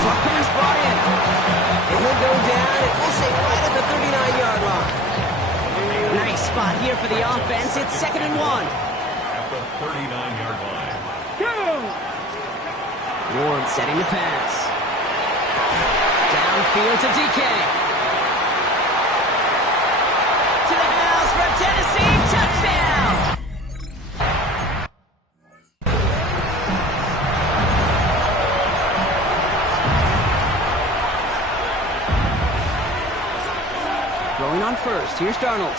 Front pass brought in. And he'll go down, and we'll say right at the 39-yard line. Nice spot here for the offense. It's 2nd and 1. At the 39-yard line. Ward setting the pass. Downfield to DK. To the house for Tennessee. Touchdown! Going on 1st. Here's Darnold.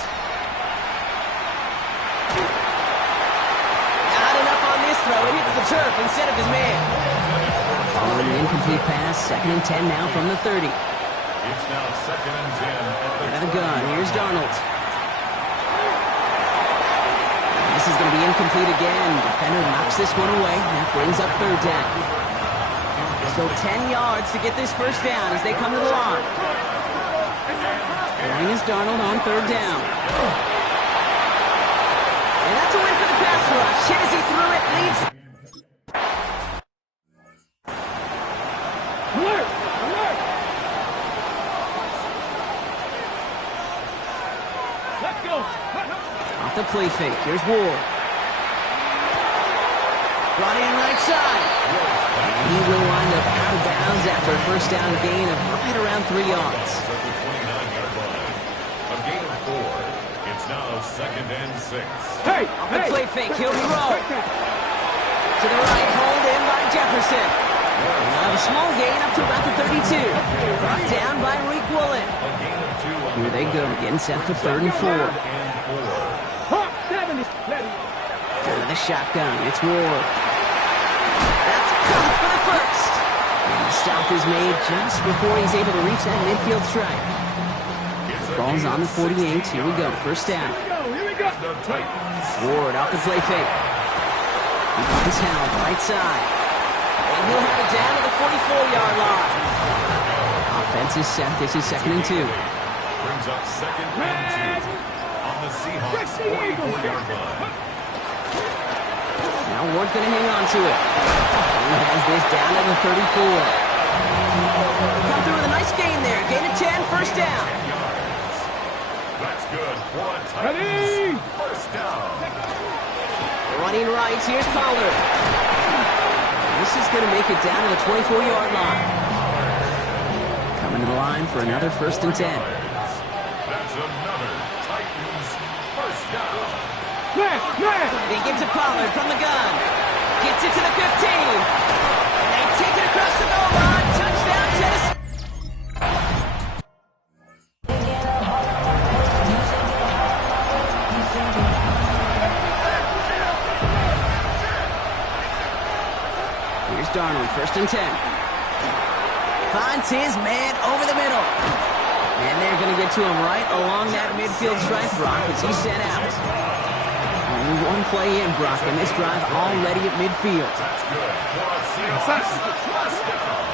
Not enough on this throw. It hits the turf instead of his man. Following the incomplete pass, 2nd and 10 now from the 30. It's now 2nd and 10 Out of the gun, here's Darnold. This is going to be incomplete again. Defender knocks this one away. That brings up 3rd down. So 10 yards to get this 1st down as they come to the line. Going is Darnold on 3rd down. And that's a win for the pass rush. Hit as he threw it, leads. Alert! Alert! Let's go! Off the play fake, here's Ward. Brought in right side. And he will wind up out of bounds after a 1st down gain of right around 3 yards. at the 29-yard line. A gain of 4. It's now 2nd and 6. Hey! Off the play fake, he'll throw. To the right, hold in by Jefferson. He'll have a small gain up to about the 32. Brought down by Reek Woolen. A gain of 2. Here they go, getting set for 3rd and 4. Hawk 70. Ready. Out of the shotgun, it's Ward. That's caught for the 1st. And the stop is made just before he's able to reach that midfield strike. Ball's on the 48. Here we go, 1st down. Here we go. The Titans. Ward off the play fake. He comes Howard, right side. And he'll have it down to the 44-yard line. Offense is set. This is 2nd and 2. Brings up 2nd and 2 on the Seahawks 44-yard line. Now Ward's going to hang on to it. He has this down to the 34. Come through with a nice gain there. Gain of 10, 1st down. That's good for a Ready. Titans 1st down. Running right, here's Pollard. This is going to make it down to the 24-yard line. Coming to the line for another 1st and 10. That's another Titans 1st down. They give to Pollard from the gun. Gets it to the 15. And they take it across the goal line. Touchdown, Tennessee. Here's Darnold, 1st and 10. Finds his man over the middle. And they're going to get to him right along that midfield stripe, Brock, as he set out. Only one play in, Brock, and this drive already at midfield. That's good for a Seahawks 1st down.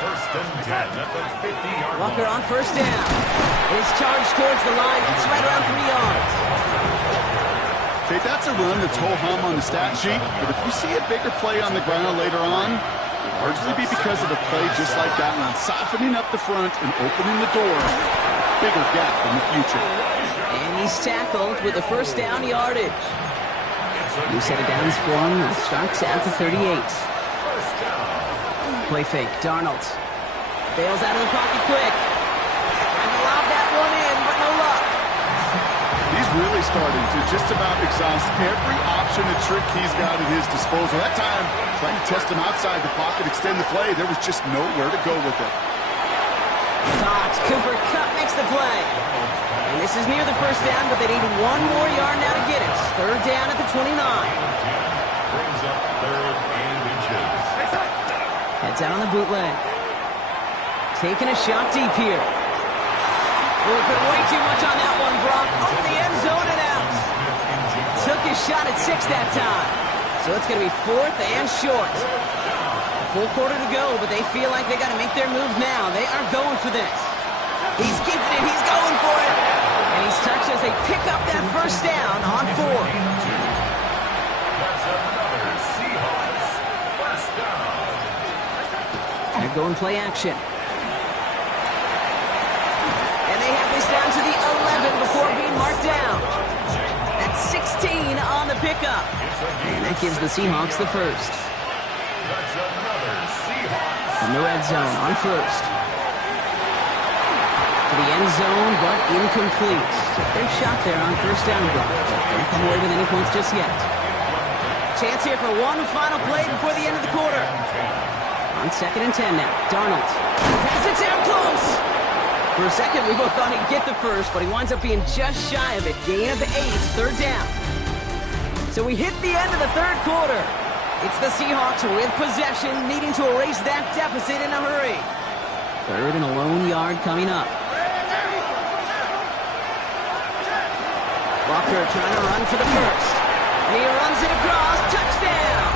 1st and 10 at the 50-yard line. Walker on 1st down. His charge towards the line. It's right around 3 yards. Okay, that's a run that's ho-hum on the stat sheet, but if you see a bigger play on the ground later on, it'll largely be because of a play just like that one, softening up the front and opening the door. Bigger gap in the future. And he's tackled with the first down yardage. New set of downs for him. Starts at the 38. Play fake. Darnold bails out of the pocket quick. Trying to lob that one in, but no luck. He's really starting to just about exhaust every option and trick he's got at his disposal. That time, trying to test him outside the pocket, extend the play. There was just nowhere to go with it. Cox, Cooper Kupp makes the play. And this is near the first down, but they need one more yard now to get it. Third down at the 29. Brings up third and inches. Heads out on the bootleg. Taking a shot deep here. Oh, put way too much on that one, Brock. Over the end zone and out. Took his shot at 6 that time. So it's going to be fourth and short. A full quarter to go, but they feel like they got to make their move now. They are going for this. He's keeping it. He's going for it. And he's touched as they pick up that first down on 4. That's another Seahawks first down. They're going play action. And they have this down to the 11 before being marked down. That's 16 on the pickup. And that gives the Seahawks the first. That's another Seahawks. From the red zone on first. To the end zone, but incomplete. Their shot there on first down, but don't come away with any points just yet. Chance here for one final play before the end of the quarter. On 2nd and 10 now. Darnold. Pass it down close. For a second, we both thought he'd get the first, but he winds up being just shy of it. Gain of 8, third down. So we hit the end of the third quarter. It's the Seahawks with possession, needing to erase that deficit in a hurry. Third and a lone yard coming up. Walker trying to run for the first. And he runs it across. Touchdown!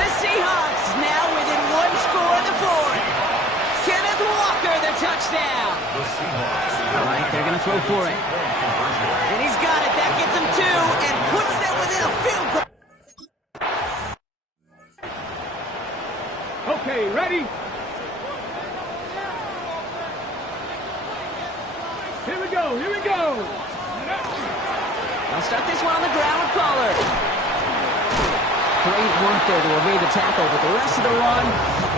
The Seahawks now within one score of the fourth. Kenneth Walker, the touchdown. All right, they're going to throw for it. And he's got it. That gets him 2 and puts them within a field goal. Okay, ready? Here we go, here we go. I'll start this one on the ground with Pollard. Great work there to evade the tackle, but the rest of the run,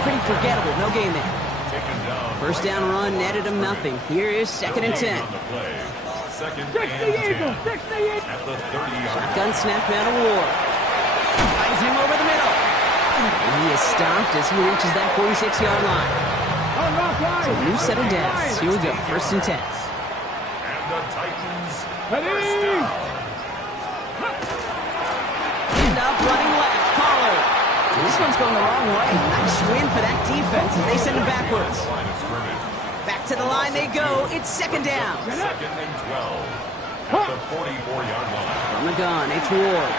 pretty forgettable. No gain there. First down run netted him nothing. Here is 2nd and 10. Second Fix the eagle, fix the eagle. at the 30-yard Shotgun snap out of Ward. Finds him over the middle. And he is stopped as he reaches that 46-yard line. So a new set of downs. Here we go, 1st and 10. And the Titans Ready? first down. End up running left, Pollard. And this one's going the wrong way. Nice win for that defense as they send him backwards. Line of scrimmage. Back to the line they go. It's 2nd down. Second and 12 at the 44-yard line. From the gun, it's Ward.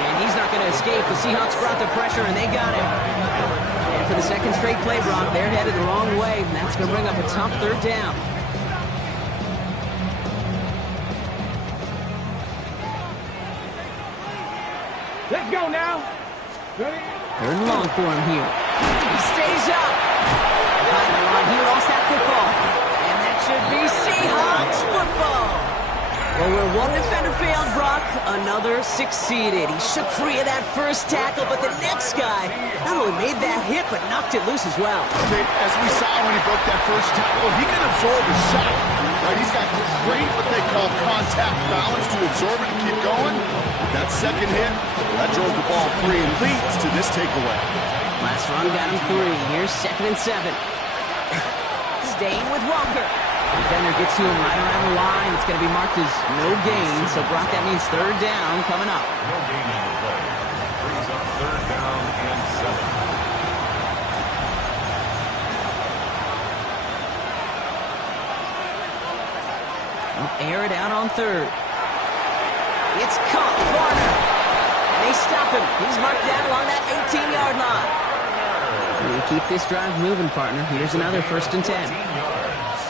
And he's not going to escape. The Seahawks brought the pressure, and they got him. And for the second straight play, Brock, they're headed the wrong way, and that's going to bring up a tough third down. Let's go now. Ready? Third and long for him here. He stays up. Behind the line, he lost that football. And that should be Seahawks football. Well, where one defender failed, Brock, another succeeded. He shook free of that first tackle, but the next guy not only made that hit, but knocked it loose as well. As we saw when he broke that first tackle, he can absorb a shot. Right? He's got great, what they call contact balance to absorb it and keep going. That second hit, that drove the ball free and leads to this takeaway. Last run got him 3. Here's 2nd and 7. Staying with Walker. Defender gets to him right around the line. It's going to be marked as no gain. So, Brock, that means third down coming up. No gain on the play. Brings up third down and 7. They'll air it out on third. It's caught, Warner. And they stop him. He's marked down along that 18-yard line. We keep this drive moving, partner. Here's another 1st and 10. 15 yards.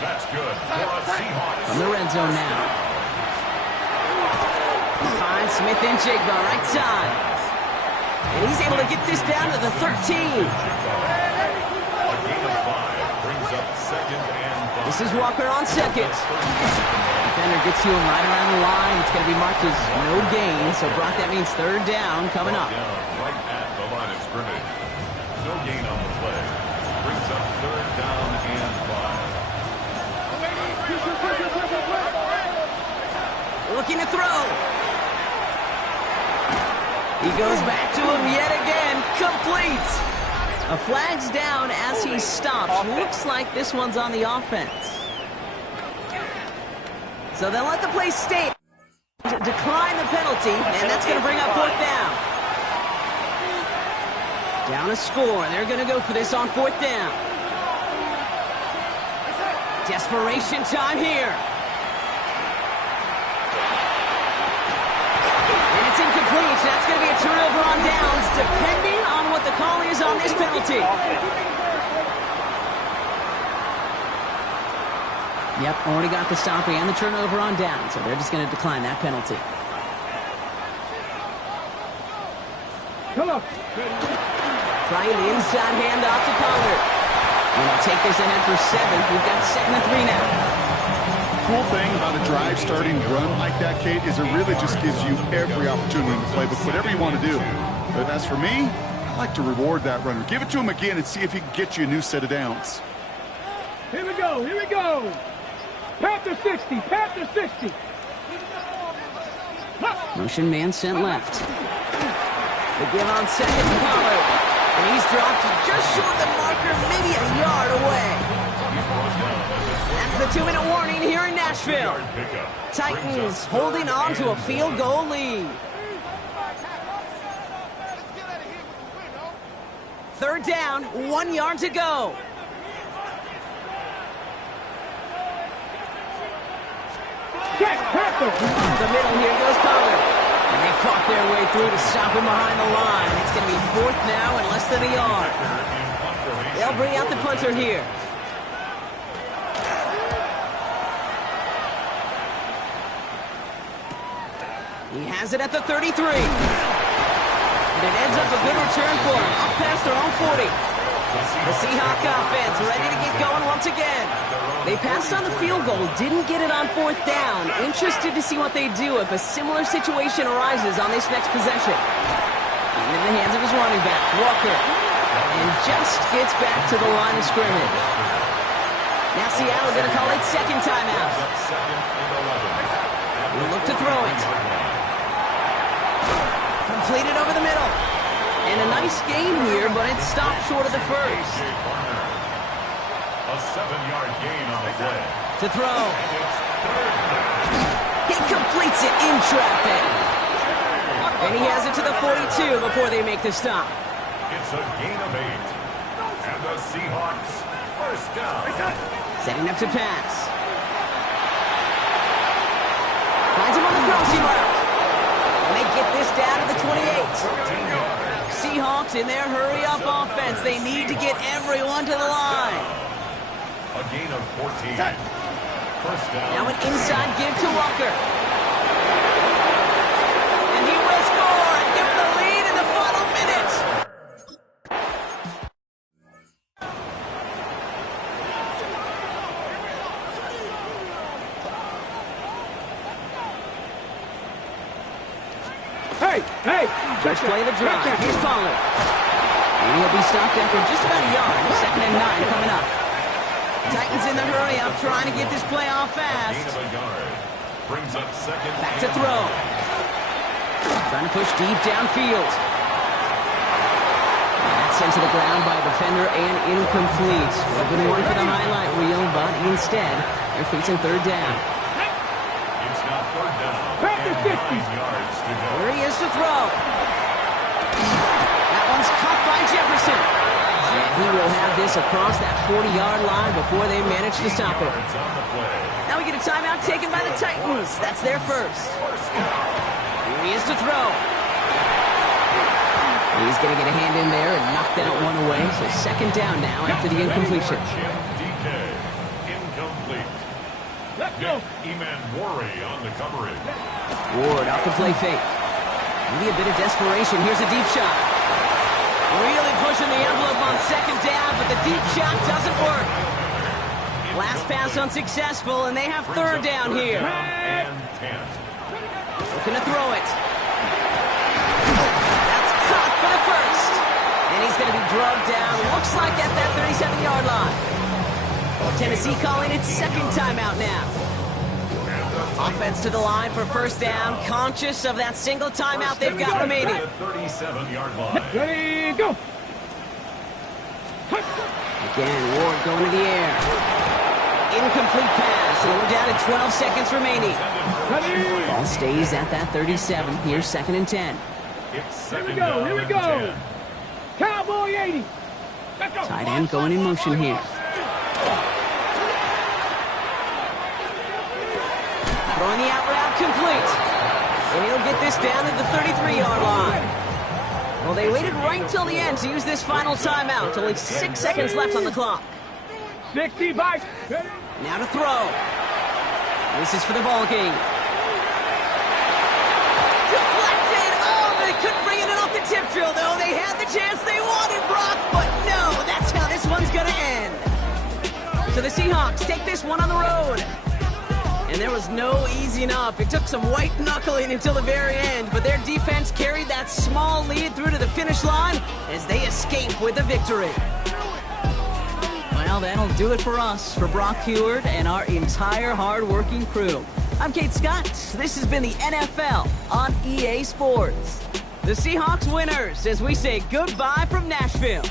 That's good for a Seahawks. From the red zone now. He finds Smith and Jigba right side. And he's able to get this down to the 13. up 2nd and 5. This is Walker on second. Defender gets to him right around the line. It's going to be marked as no gain. So, Brock, that means 3rd down coming up. Down right at the line of scrimmage. No gain on the play. Brings up 3rd down and 5. Looking to throw. He goes back to him yet again. Complete. A flag's down as he stops. Looks like this one's on the offense. So they'll let the play stay. Decline the penalty, and that's going to bring up 4th down. Down a score. They're going to go for this on 4th down. Desperation time here. And it's incomplete. That's going to be a turnover on downs, depending on what the call is on this penalty. Yep, already got the stop and the turnover on down, so they're just going to decline that penalty. Come on. Trying the inside handoff to Pollard. And they'll take this ahead for 7. We've got 2nd and 3 now. Cool thing about a drive starting run like that, Kate, is it really just gives you every opportunity in the playbook, whatever you want to do. But as for me, I like to reward that runner. Give it to him again and see if he can get you a new set of downs. Here we go. Here we go. Panther 60. Panther 60. Motion man sent left. The give on 2nd to Pollard. And he's dropped just short of the marker, maybe a yard away. That's the 2-minute warning here in Nashville. Titans holding on to a field goal lead. 3rd down, 1 yard to go. The middle, here goes Pollard. And they fought their way through to stop him behind the line. It's going to be 4th now and less than a yard. They'll bring out the punter here. He has it at the 33. And it ends up a good return for him. Up past their own 40. The Seahawk offense ready to get going once again. They passed on the field goal, didn't get it on 4th down. Interested to see what they do if a similar situation arises on this next possession. Into the hands of his running back, Walker. And just gets back to the line of scrimmage. Now Seattle going to call it 2nd timeout. We'll look to throw it. Completed over the middle. And a nice gain here, but it stopped short of the first. A 7-yard gain on the play. To throw. He completes it in traffic. And he has it to the 42 before they make the stop. It's a gain of 8. And the Seahawks 1st down. Setting up to pass. Finds him on the crossing route. And they get this down to the 28. Seahawks in their hurry-up offense. They need to get everyone to the line. A gain of 14. 1st down. Now an inside give to Walker. And he will score and give them the lead in the final minute. Hey! First play of the drive. Here's Pollard. And he'll be stopped after just about a yard. 2nd and 9 coming up. Titans in the hurry up, trying to get this play off fast. Gain of a yard. Brings up 2nd. Back to throw. Trying to push deep downfield. And that's sent to the ground by a defender and incomplete. Open one for the highlight reel, but instead, they're facing 3rd down. It's now 3rd down. Panther 50. 9 yards to go. Here he is to throw. That one's caught by Jefferson. And he will have this across that 40-yard line before they manage to stop it. Yards on the play. Now we get a timeout taken by the Titans. That's their first. Here he is to throw. He's going to get a hand in there and knock that one away. So 2nd down now after the incompletion. DK. Incomplete. Eman Worry on the coverage. Ward off the play fake. Maybe a bit of desperation. Here's a deep shot. Really pushing the envelope on 2nd down, but the deep shot doesn't work. Last pass unsuccessful, and they have third down here. And 10. Looking to throw it. That's caught for the first. And he's going to be drugged down, looks like at that 37-yard line. Tennessee calling its second timeout now. Offense to the line for first down, conscious of that single timeout they've got remaining. 37-yard line. Ready, go. Again, Ward going to the air. Incomplete pass, and we're down to 12 seconds remaining. Ball stays at that 37. Here's second and 10. It's Here we second go, down here we and go. 10. Cowboy 80. Let's go. Tight end going in motion here. Throwing the out route complete. And he'll get this down at the 33-yard line. Well, they waited right till the end to use this final timeout. Only 6 seconds left on the clock. 65. Now to throw. This is for the ball game. Deflected. Oh, they couldn't bring it in off the tip drill, though. They had the chance they wanted, Brock, but no, that's how this one's going to end. So the Seahawks take this one on the road. And there was no easing up. It took some white knuckling until the very end, but their defense carried that small lead through to the finish line as they escape with a victory. Well, that'll do it for us, for Brock Heward and our entire hard-working crew. I'm Kate Scott. This has been the NFL on EA Sports. The Seahawks winners as we say goodbye from Nashville.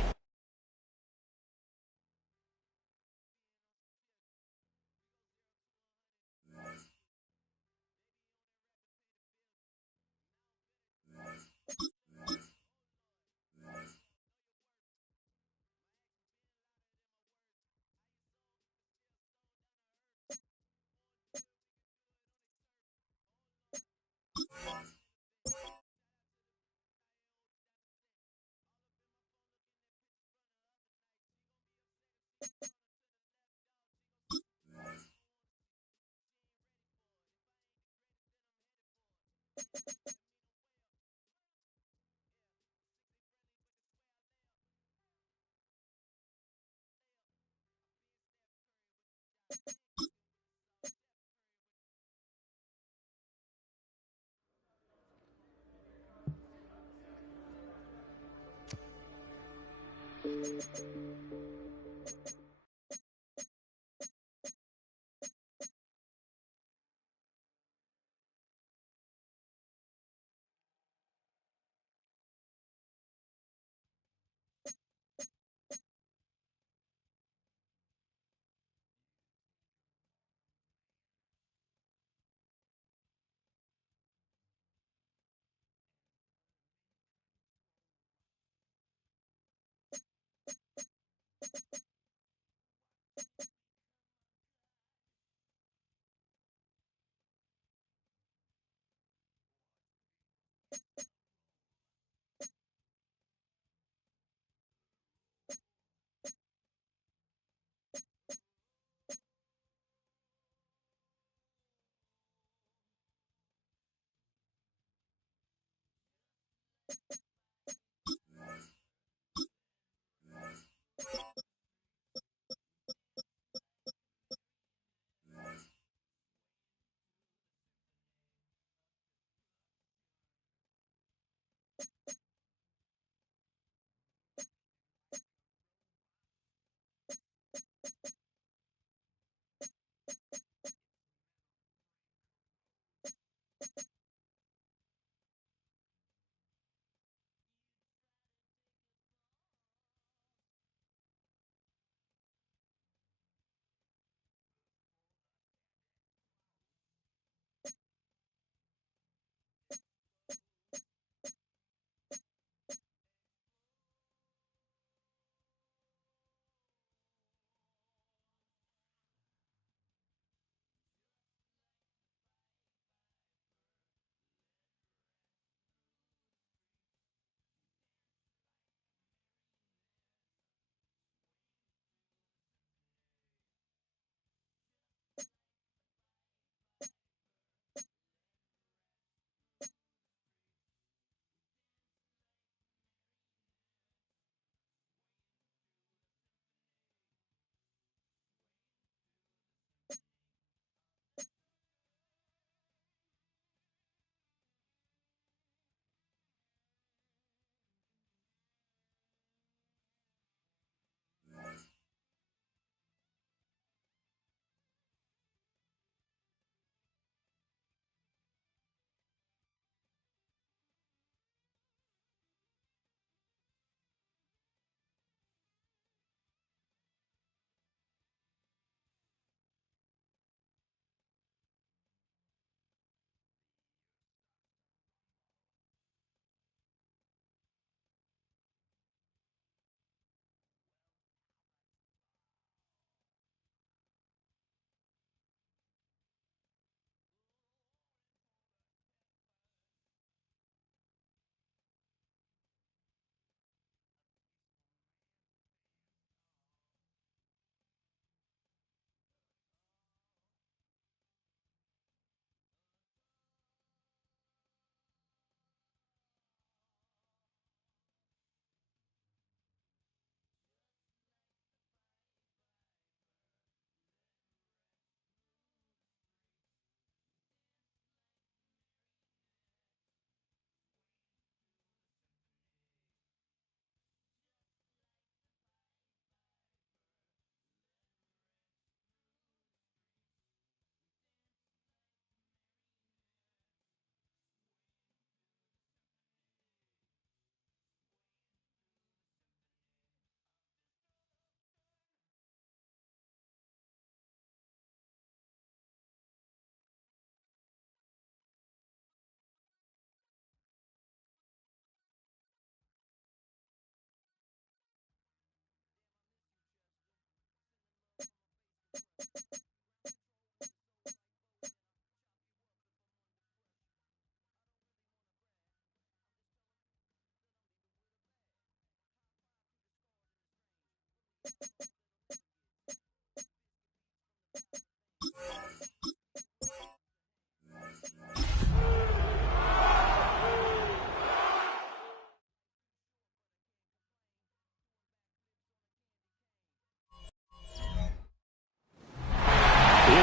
It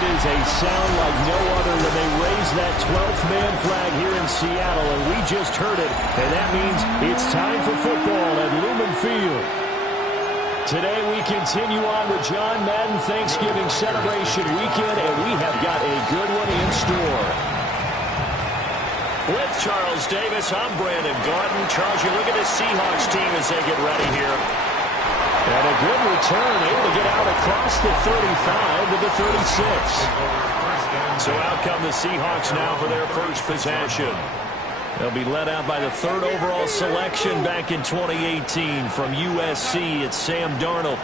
is a sound like no other when they raise that 12th man flag here in Seattle, and we just heard it, and that means it's time for football at Lumen Field. Today we continue on with John Madden Thanksgiving Celebration Weekend, and we have got a good one in store. With Charles Davis, I'm Brandon Gaudin. Charles, you look at this Seahawks team as they get ready here. And a good return, able to get out across the 35 to the 36. So out come the Seahawks now for their first possession. They'll be led out by the 3rd overall selection back in 2018 from USC. It's Sam Darnold.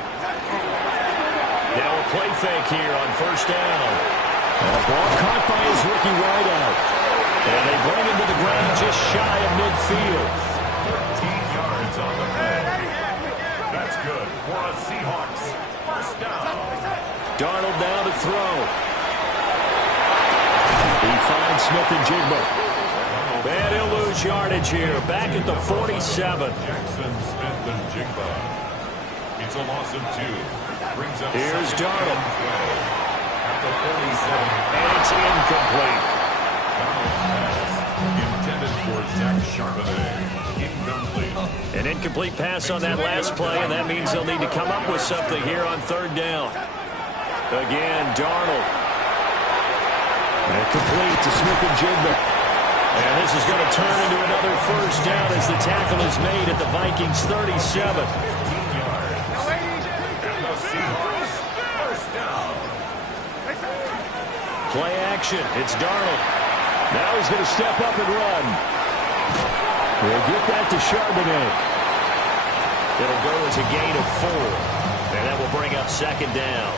Now a play fake here on first down. And a ball caught by his rookie wideout. And they bring him to the ground just shy of midfield. 13 yards on the play. That's good for a Seahawks first down. Darnold now to throw. He finds Smith and Jigba. And he'll lose yardage here, back at the 47. Jackson, Smith, and Jigba. It's a loss of 2. Brings up Here's Darnold. At the 47. And it's incomplete. Darnold's pass intended for Zach Charbonnet. Incomplete. An incomplete pass on that last play, and that means they'll need to come up with something here on 3rd down. Again, Darnold. And complete to Smith and Jigba. And this is going to turn into another first down as the tackle is made at the Vikings 37. 15 yards. And the Seahawks first down. Play action. It's Darnold. Now he's going to step up and run. We'll get that to Charbonnet. It'll go as a gain of 4. And that will bring up 2nd down.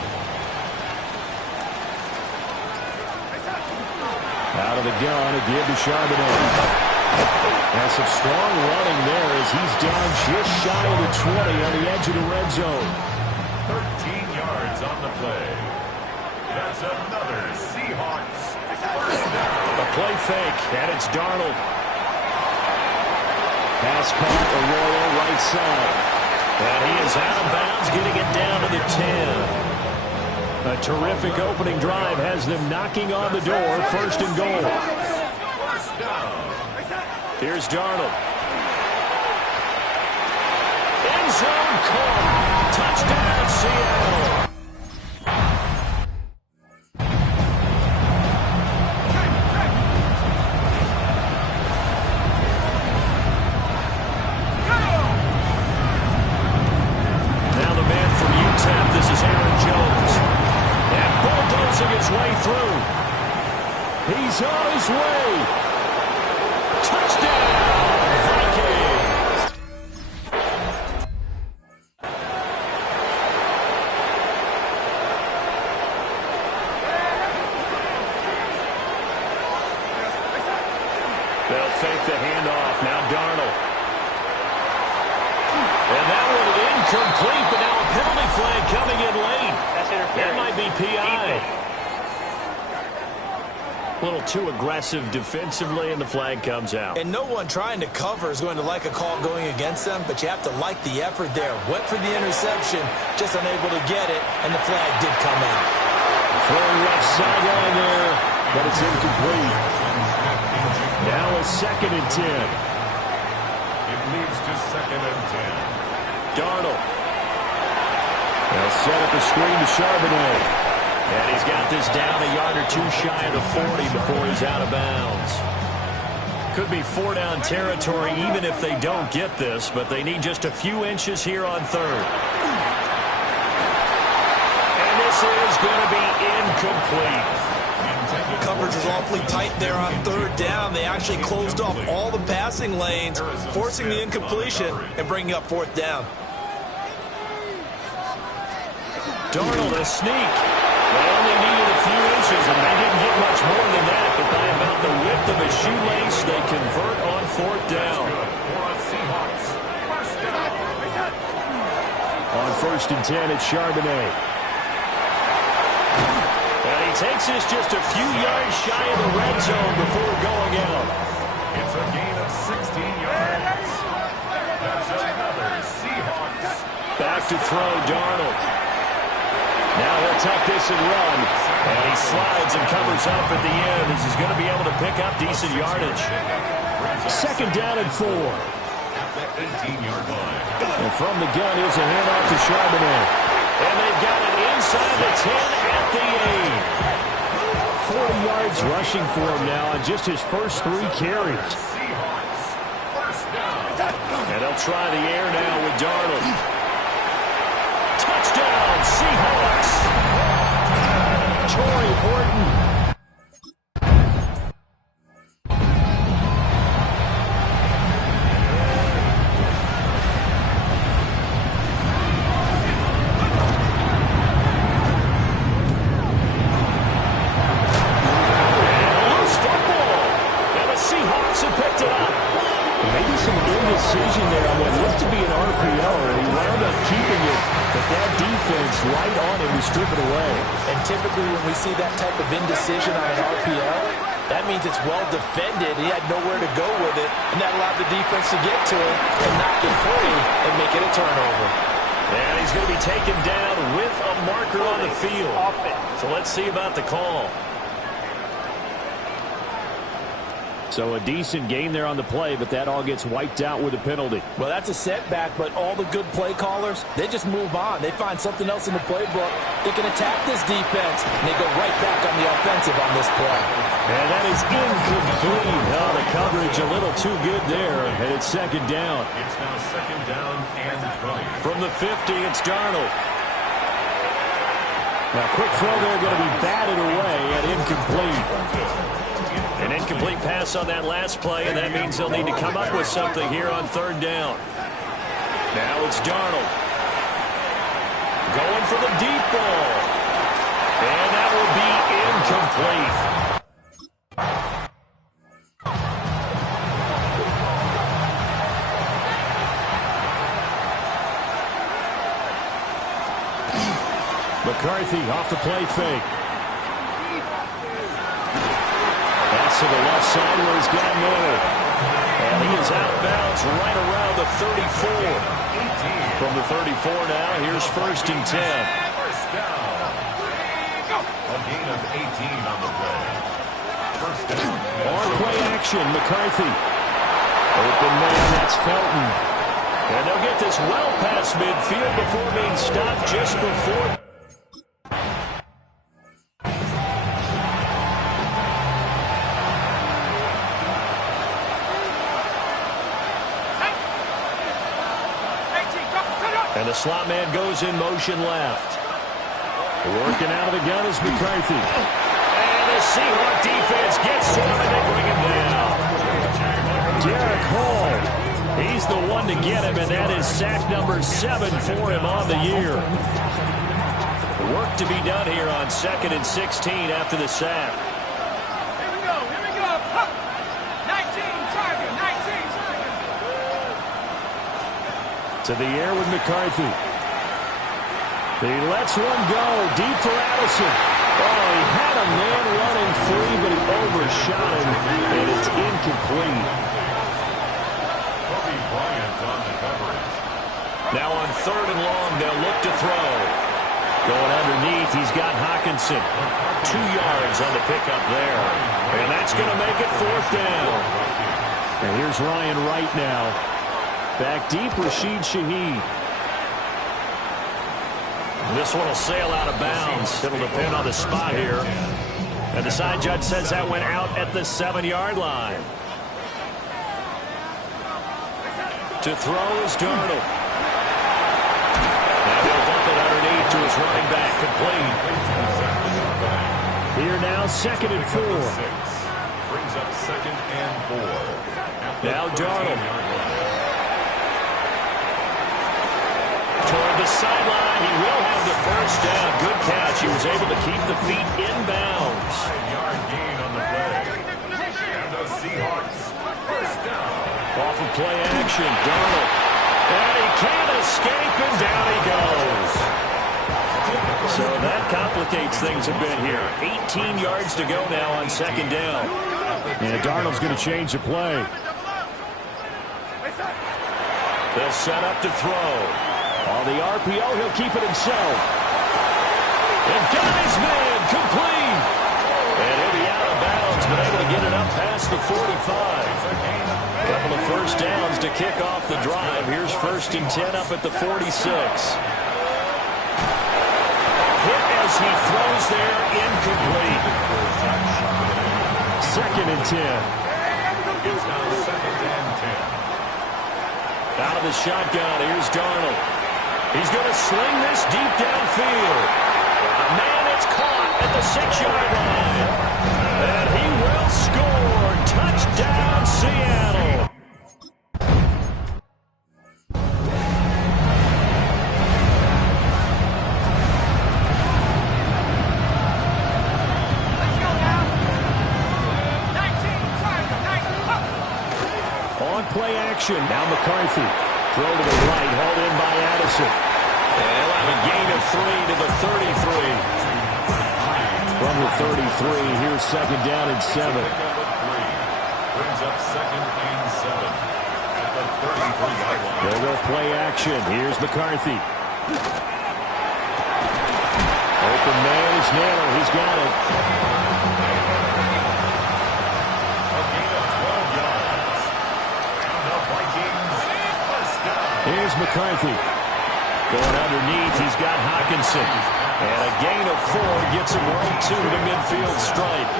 Out of the gun, again to Charbonnet. And some strong running there as he's down just shy of the 20 on the edge of the red zone. 13 yards on the play. That's another Seahawks first down. A play fake, and it's Darnold. Pass caught, Arroyo right side. And he is out of bounds, getting it down to the 10. A terrific opening drive has them knocking on the door, 1st and goal. First down. Here's Darnold. End zone caught. Touchdown, Seattle. Now the man from UTEP, this is Aaron Jones. And bulldozing his way through. He's on his way. Touchdown, Vikings. They'll fake the handoff. Now Darnold. And that one incomplete, but now a penalty flag coming in late. That might be PI. A little too aggressive defensively, and the flag comes out. And no one trying to cover is going to like a call going against them, but you have to like the effort there. Went for the interception, just unable to get it, and the flag did come out. Throwing left sideline there, but it's incomplete. Now a 2nd and 10. It leads to 2nd and 10. Darnold. They'll set up a screen to Charbonnet. And he's got this down a yard or 2 shy of the 40 before he's out of bounds. Could be 4 down territory even if they don't get this, but they need just a few inches here on 3rd. And this is going to be incomplete. Coverage is awfully tight there on 3rd down. They actually closed off all the passing lanes, forcing the incompletion and bringing up 4th down. Darnold, a sneak. They only needed a few inches, and they didn't get much more than that. But by about the width of a shoelace, they convert on 4th down. For a Seahawks first down. On first and 10 at Charbonnet. And he takes this just a few yards shy of the red zone before going out. It's a gain of 16 yards. That's another Seahawks. Back to throw, Darnold. Now he'll tuck this and run. And he slides and covers up at the end as he's going to be able to pick up decent yardage. Second down and 4. And from the gun, here's a handoff to Charbonnet. And they've got it inside the 10 at the 8. 40 yards rushing for him now on just his first 3 carries. And they'll try the air now with Darnold. Touchdown, Seahawks! Torrey Horton. Indecision there on what looked to be an RPO, and he wound up keeping it, but that defense right on him to strip it away. And typically when we see that type of indecision on an RPO, that means it's well defended. He had nowhere to go with it, and that allowed the defense to get to him and knock it free and make it a turnover. And he's going to be taken down with a marker on the field. So let's see about the call. So a decent gain there on the play, but that all gets wiped out with a penalty. Well, that's a setback, but all the good play callers, they just move on. They find something else in the playbook. They can attack this defense, and they go right back on the offensive on this play. And that is incomplete. Oh, the coverage a little too good there, and it's second down. It's now second down and 20. From the 50, it's Darnold. Now, quick throw there, going to be batted away and incomplete. An incomplete pass on that last play, and that means they'll need to come up with something here on third down. Now it's Darnold. Going for the deep ball. And that will be incomplete. McCarthy off the play fake. To the left side where he's got Miller. And he is outbounds right around the 34. From the 34 now, here's first and 10. First down. A gain of 18 on the play. First down. On play action, McCarthy. Open man, that's Felton. And they'll get this well past midfield before being stopped just before. And the slot man goes in motion left. Working out of the gun is McCarthy. And the Seahawks defense gets to him and they bring him down. Derek Hall. He's the one to get him, and that is sack number 7 for him on the year. Work to be done here on 2nd and 16 after the sack. Here we go, here we go. Huh. 19, target, 19, target. To the air with McCarthy. He lets one go. Deep for Addison. Oh, he had a man running free, but he overshot him, and it's incomplete. Kobe Bryant on the coverage. Now on 3rd and long, they'll look to throw. Going underneath, he's got Hawkinson. 2 yards on the pickup there. And that's going to make it 4th down. And here's Ryan Wright now. Back deep, Rashid Shaheed. This one will sail out of bounds. It'll depend on the spot here. And the side judge says that went out at the 7-yard line. To throw is Darnold. Now he'll dump it underneath to his running back, complete. Here now, 2nd and 4. Brings up 2nd and 4. Now Darnold. Toward the sideline, he will have the first down. Good catch. He was able to keep the feet inbounds. 5-yard gain on the play. And the Seahawks first down. Off of play action, Darnold. And he can't escape, and down he goes. So that complicates things a bit here. 18 yards to go now on second down. And Darnold's going to change the play. They'll set up to throw. On the RPO, he'll keep it himself. And got his man complete. And he'll be out of bounds, but able to get it up past the 45. Couple of first downs to kick off the drive. Here's 1st and 10 up at the 46. Hit as he throws there, incomplete. 2nd and 10. It's now 2nd and 10. Out of the shotgun, here's Darnold. He's going to sling this deep downfield. Man, it's caught at the 6-yard line. And he will score. Touchdown, Seattle. On play action. Now McCarthy. Throw to the right, hauled in by Addison. And he'll have a gain of 3 to the 33. From the 33, here's 2nd down and 7. Brings up 2nd and 7 at the 33-yard line. They'll go play action. Here's McCarthy. Open man is Naylor. He's got it. A gain of 12 yards. And the Vikings first down. Here's McCarthy. Going underneath, he's got Hawkinson. And a gain of 4 gets him right to the midfield stripe.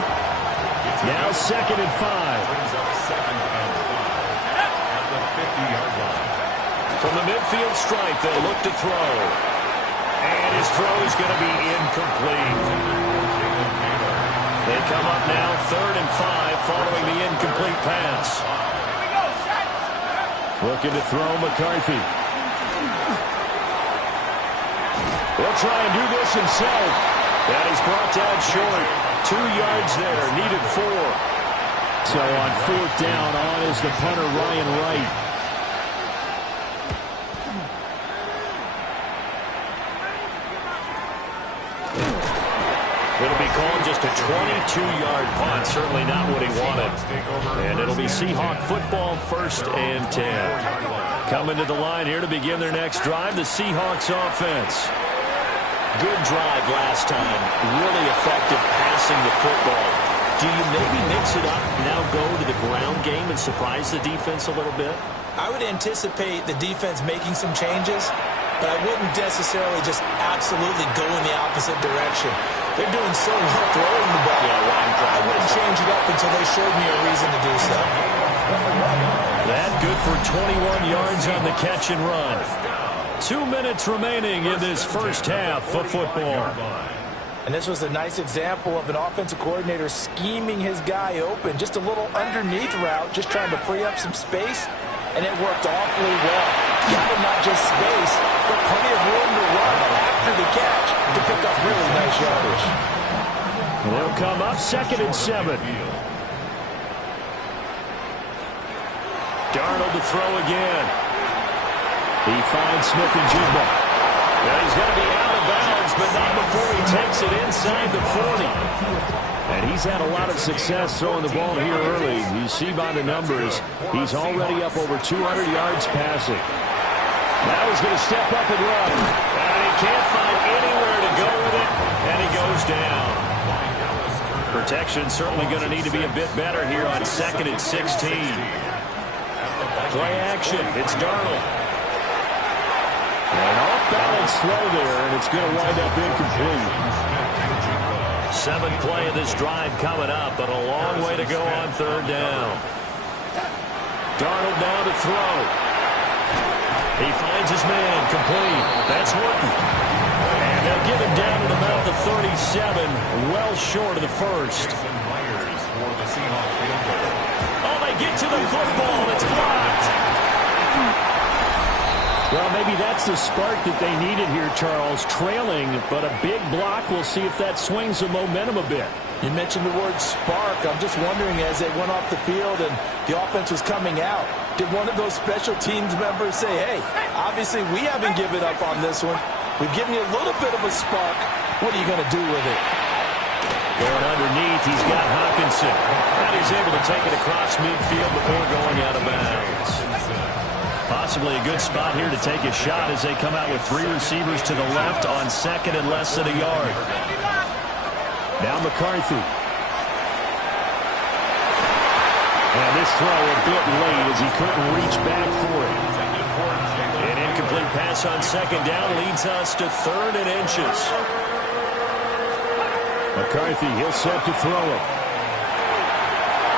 Now 2nd and 5. Brings up 2nd and 5 at the 50-yard line. From the midfield stripe, they'll look to throw. And his throw is going to be incomplete. They come up now 3rd and 5 following the incomplete pass. Looking to throw McCarthy. He'll try and do this himself. That is brought down short. 2 yards there, needed 4. So on 4th down, on is the punter Ryan Wright. It'll be called just a 22-yard punt. Certainly not what he wanted. And it'll be Seahawk football, 1st and 10. Coming to the line here to begin their next drive, the Seahawks offense. Good drive last time. Really effective passing the football. Do you maybe mix it up, now go to the ground game and surprise the defense a little bit? I would anticipate the defense making some changes, but I wouldn't necessarily just absolutely go in the opposite direction. They're doing so well throwing the ball. I wouldn't change it up until they showed me a reason to do so. That good for 21 yards on the catch and run. 2 minutes remaining in this first half of football. And this was a nice example of an offensive coordinator scheming his guy open. Just a little underneath route, just trying to free up some space, and it worked awfully well. Got him not just space, but plenty of room to run after the catch to pick up really nice yardage. They'll come up 2nd and 7. Darnold to throw again. He finds Smith and Jigba. Now he's going to be out of bounds, but not before he takes it inside the 40. And he's had a lot of success throwing the ball here early. You see by the numbers, he's already up over 200 yards passing. Now he's going to step up and run. And he can't find anywhere to go with it, and he goes down. Protection certainly going to need to be a bit better here on 2nd and 16. Play action. It's Darnold. An off-balance throw there, and it's going to wind up incomplete. 7th play of this drive coming up, but a long way to go on 3rd down. Darnold now to throw. He finds his man, complete. That's Horton. And they'll give him down at about the 37, well short of the first. Oh, they get to the football. It's blocked. Well, maybe that's the spark that they needed here, Charles. Trailing, but a big block. We'll see if that swings the momentum a bit. You mentioned the word spark. I'm just wondering, as they went off the field and the offense was coming out, did one of those special teams members say, hey, obviously we haven't given up on this one. We've given you a little bit of a spark. What are you going to do with it? Going underneath, he's got Hawkinson. And he's able to take it across midfield before going out of bounds. Possibly a good spot here to take a shot as they come out with 3 receivers to the left on second and less than a yard. Now McCarthy. And this throw a bit late as he couldn't reach back for it. An incomplete pass on second down leads us to 3rd and inches. McCarthy, he'll set to throw it.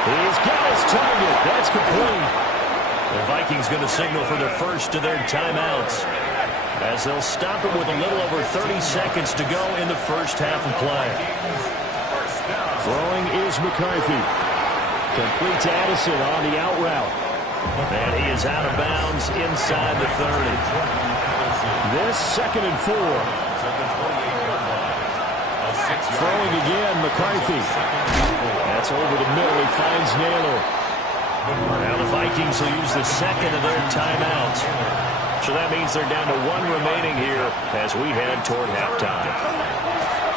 He's got his target. That's complete. The Vikings going to signal for the first of their timeouts as they'll stop it with a little over 30 seconds to go in the first half of play. Throwing is McCarthy. Complete to Addison on the out route. And he is out of bounds inside the 30. This 2nd and 4. Throwing again, McCarthy. That's over the middle. He finds Naylor. Now the Vikings will use the second of their timeouts. So that means they're down to 1 remaining here as we head toward halftime.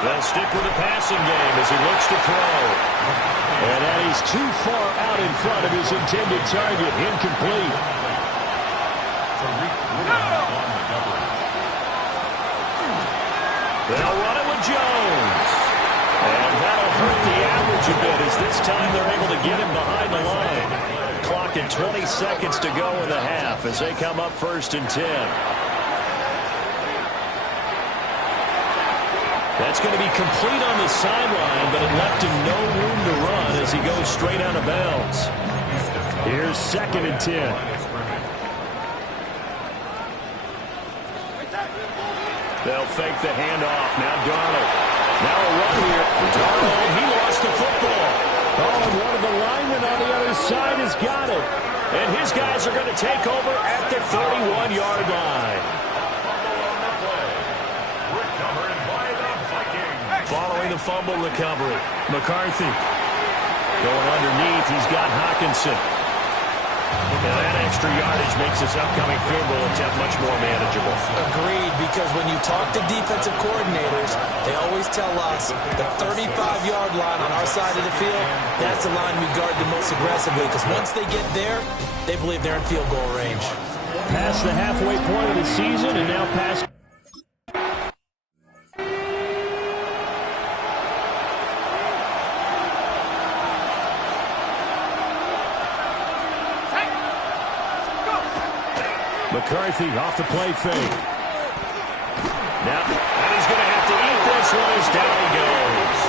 They'll stick with the passing game as he looks to throw. And that is too far out in front of his intended target. Incomplete. They'll run it with Jones. And that'll hurt the average a bit as this time they're able to get him behind the line. Clock at 20 seconds to go in the half as they come up 1st and 10. That's going to be complete on the sideline, but it left him no room to run as he goes straight out of bounds. Here's 2nd and 10. They'll fake the handoff. Now Darnold. Now a run here. Darnold, he lost the football. Oh, and one of the linemen on the other side has got it. And his guys are going to take over at the 31-yard line. Following the fumble recovery, McCarthy. Going underneath, he's got Hawkinson. And that extra yardage makes this upcoming field goal attempt much more manageable. Agreed, because when you talk to defensive coordinators, they always tell us the 35-yard line on our side of the field, that's the line we guard the most aggressively, because once they get there, they believe they're in field goal range. Past the halfway point of the season and now past. McCarthy off the play fake. Now, and he's going to have to eat this one as down he goes.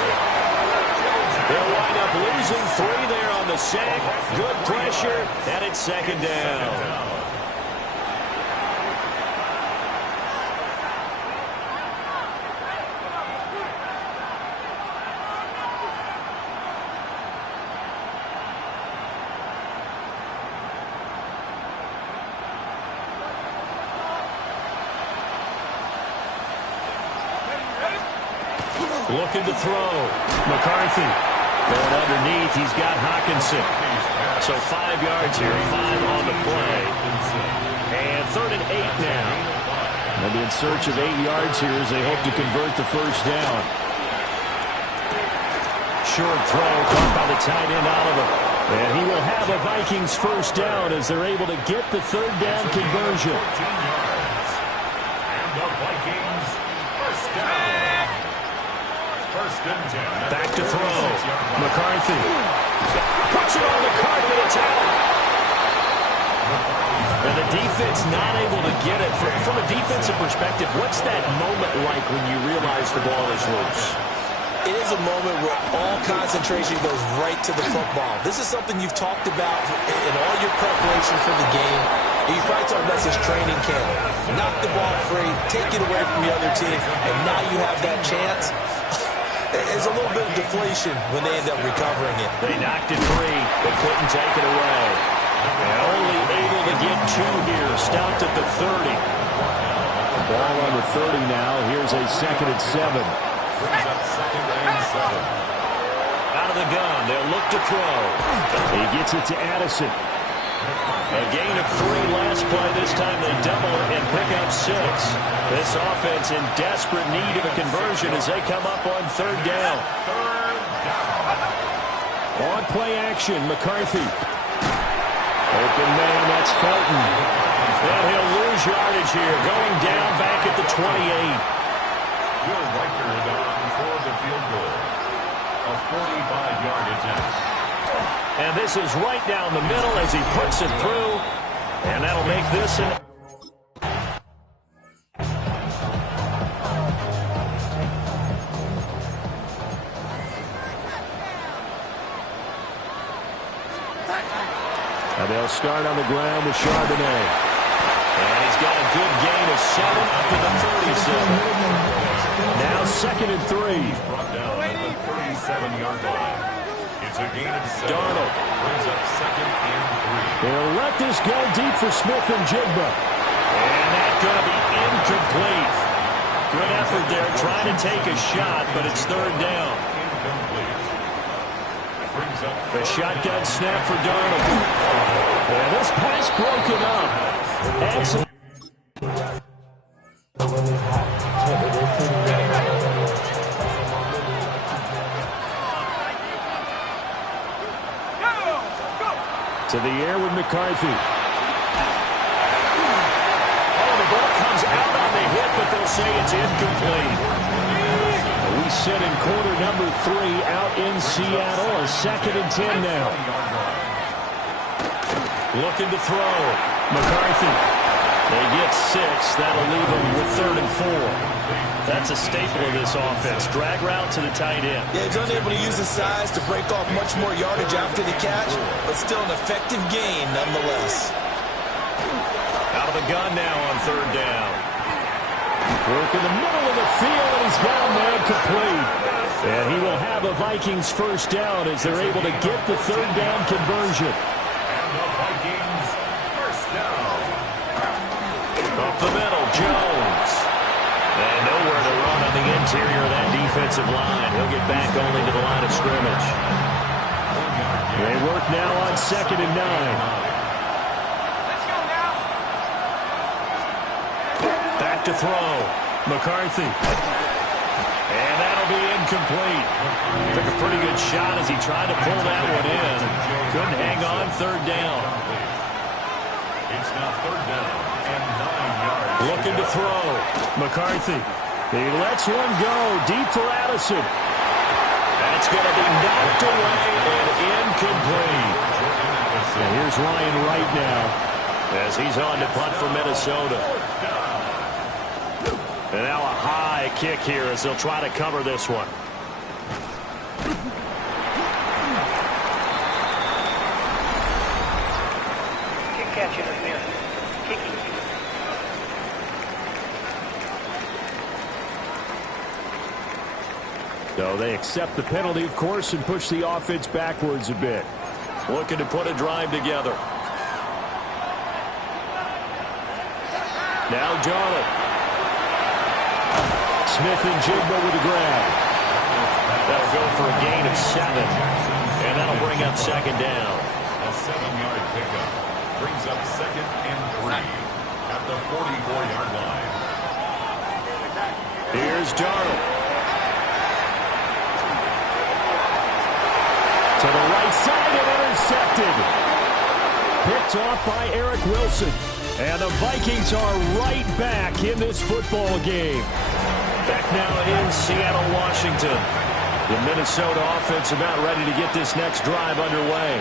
They'll wind up losing 3 there on the sack. Good pressure, and it's 2nd down. Looking to throw. McCarthy. Going underneath, he's got Hawkinson. So 5 yards here, 5 on the play. And 3rd and 8 now. They'll be in search of 8 yards here as they hope to convert the first down. Short throw caught by the tight end Oliver. And he will have a Vikings first down as they're able to get the 3rd down conversion. And the Vikings first down. Back to throw. McCarthy. Puts it on the carpet. It's out. And the defense not able to get it. From a defensive perspective, what's that moment like when you realize the ball is loose? It is a moment where all concentration goes right to the football. This is something you've talked about in all your preparation for the game. You probably talked about this training camp. Knock the ball free, take it away from the other team, and now you have that chance. There's a little bit of deflation when they end up recovering it. They knocked it free, but couldn't take it away. And only able to get 2 here. Stopped at the 30. Ball on the 30 now. Here's a 2nd and 7. Out of the gun. They'll look to throw. He gets it to Addison. A gain of 3 last play. This time they double and pick up 6. This offense in desperate need of a conversion as they come up on 3rd down. On play action, McCarthy. Open man, that's Felton. And he'll lose yardage here, going down back at the 28. Will Riker on for the field goal. A 45-yard attempt. And this is right down the middle as he puts it through. And that'll make this an... And they'll start on the ground with Charbonnet. And he's got a good gain of 7 up to the 37. Now 2nd and 3. Brought down at the 37-yard line. It's a gain of 7. Darnold brings up 2nd and 3. They'll let this go deep for Smith and Jigba. And that's going to be incomplete. Good effort there trying to take a shot, but it's 3rd down. Incomplete. Brings up The shotgun snap for Darnold. And this pass broken up. Excellent. To the air with McCarthy. Oh, the ball comes out on the hit, but they'll say it's incomplete. We sit in quarter number 3 out in Seattle. A 2nd and 10 now. Looking to throw. McCarthy. They get 6. That'll leave them with 3rd and 4. That's a staple of this offense. Drag route to the tight end. Yeah, he's unable to use his size to break off much more yardage after the catch, but still an effective gain nonetheless. Out of the gun now on 3rd down. Work in the middle of the field, and he's got a man complete. And he will have a Vikings 1st down as they're able to get the 3rd down conversion. And the Vikings 1st down. Up the middle, Jones. And nowhere to run on the interior of that defensive line. He'll get back only to the line of scrimmage. They work now on 2nd and 9. Let's go now. Back to throw. McCarthy. And that'll be incomplete. Took a pretty good shot as he tried to pull that one in. Couldn't hang on 3rd down. It's now 3rd down and 9 yards. Looking to throw. McCarthy. He lets one go deep for Addison. That's going to be knocked away and incomplete. And here's Ryan Wright now as he's on to punt for Minnesota. And now a high kick here as they'll try to cover this one. Kick catch interference. Kicking. So they accept the penalty, of course, and push the offense backwards a bit. Looking to put a drive together. Now Darnold. Smith and Jigba with a grab. That'll go for a gain of 7. And that'll bring up 2nd down. A 7-yard pickup brings up 2nd and 3 at the 44-yard line. Here's Darnold. To the right side and intercepted. Picked off by Eric Wilson. And the Vikings are right back in this football game. Back now in Seattle, Washington. The Minnesota offense about ready to get this next drive underway.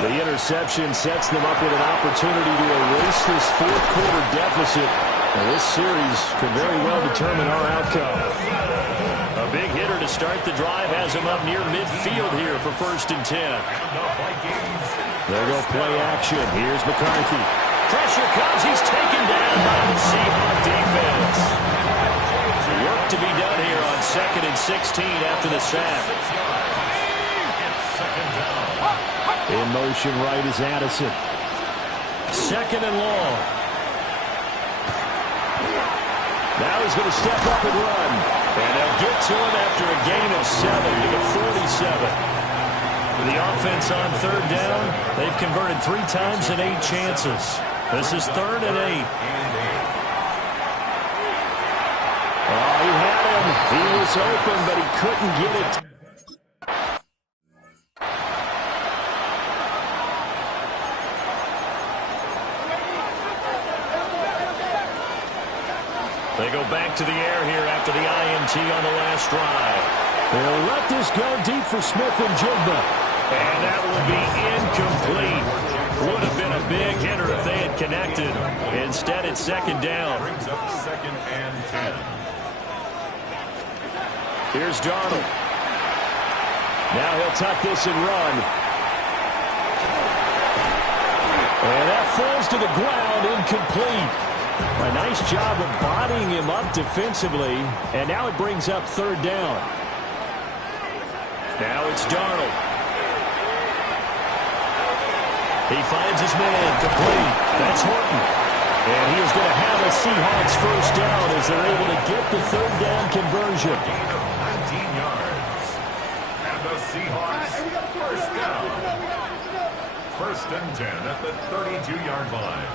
The interception sets them up with an opportunity to erase this 4th quarter deficit. And this series could very well determine our outcome. A big hitter to start the drive has him up near midfield here for 1st and 10. There go play action. Here's McCarthy. Pressure comes. He's taken down by the Seahawks defense. Work to be done here on 2nd and 16 after the sack. In motion right is Addison. 2nd and long. Now he's going to step up and run. And they'll get to him after a gain of 7 to the 47. For the offense on third down, they've converted 3 times in 8 chances. This is 3rd and 8. Oh, he had him. He was open, but he couldn't get it. They go back to the air here after the INT on the last drive. They'll let this go deep for Smith and Jigba. And that will be incomplete. Would have been a big hitter if they had connected. Instead, it's 2nd down. Brings up 2nd and 10. Here's Darnold. Now he'll tuck this and run. And that falls to the ground, incomplete. A nice job of bodying him up defensively. And now it brings up 3rd down. Now it's Darnold. He finds his man, complete. That's Horton. And he is going to have a Seahawks 1st down as they're able to get the 3rd down conversion. Gain of 19 yards. And the Seahawks 1st down. 1st and 10 at the 32-yard line.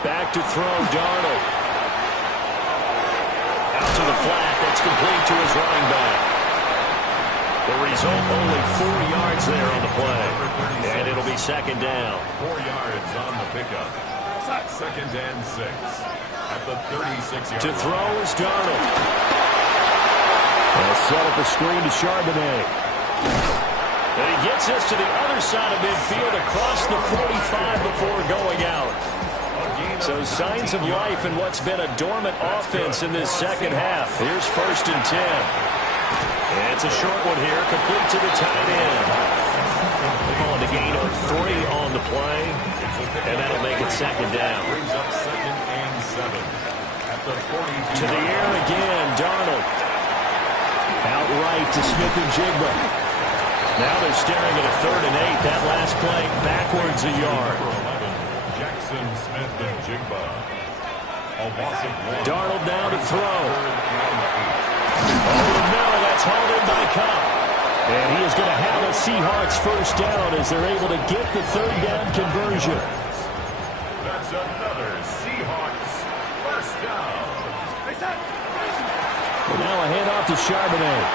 Back to throw, Darnold. Out to the flat. That's complete to his running back. The result, only 4 yards there on the play. And it'll be 2nd down. 4 yards on the pickup. 2nd and 6 at the 36-yard line. To throw is Darnold. They'll set up a screen to Charbonnet. And he gets this to the other side of midfield across the 45 before going out. So signs of life in what's been a dormant offense in this 2nd half. Here's 1st and 10. And it's a short one here, complete to the tight end. On the gain of 3 on the play. And that'll make it 2nd down. Brings up 2nd and 7 at the 42. To the air again, Darnold. Outright to Smith and Jigba. Now they're staring at a 3rd and 8. That last play backwards a yard. Jackson, Smith, and Jigba. A loss of 1. Darnold now to throw. Over the middle, that's hauled in by Cup. And he is going to have a Seahawks 1st down as they're able to get the 3rd down conversion. That's another Seahawks 1st down. Well, now a handoff to Charbonnet.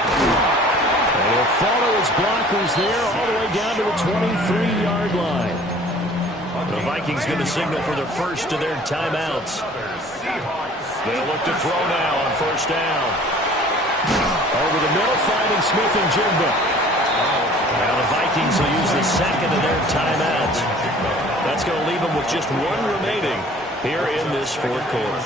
And he'll follow his blockers there all the way down to the 23-yard line. The Vikings going to signal for the first of their timeouts. They'll look to throw now on 1st down. Over the middle, finding Smith and Jigba. Now the Vikings will use the 2nd of their timeouts. That's going to leave them with just 1 remaining here in this 4th quarter.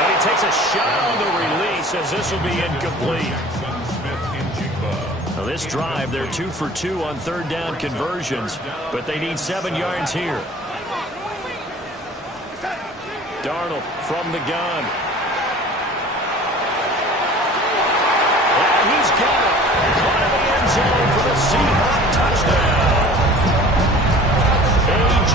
And he takes a shot on the release as this will be incomplete. Now this drive, they're 2 for 2 on 3rd down conversions, but they need 7 yards here. Darnold from the gun. And he's got it. Caught in the end zone for the Seahawk touchdown. A.J.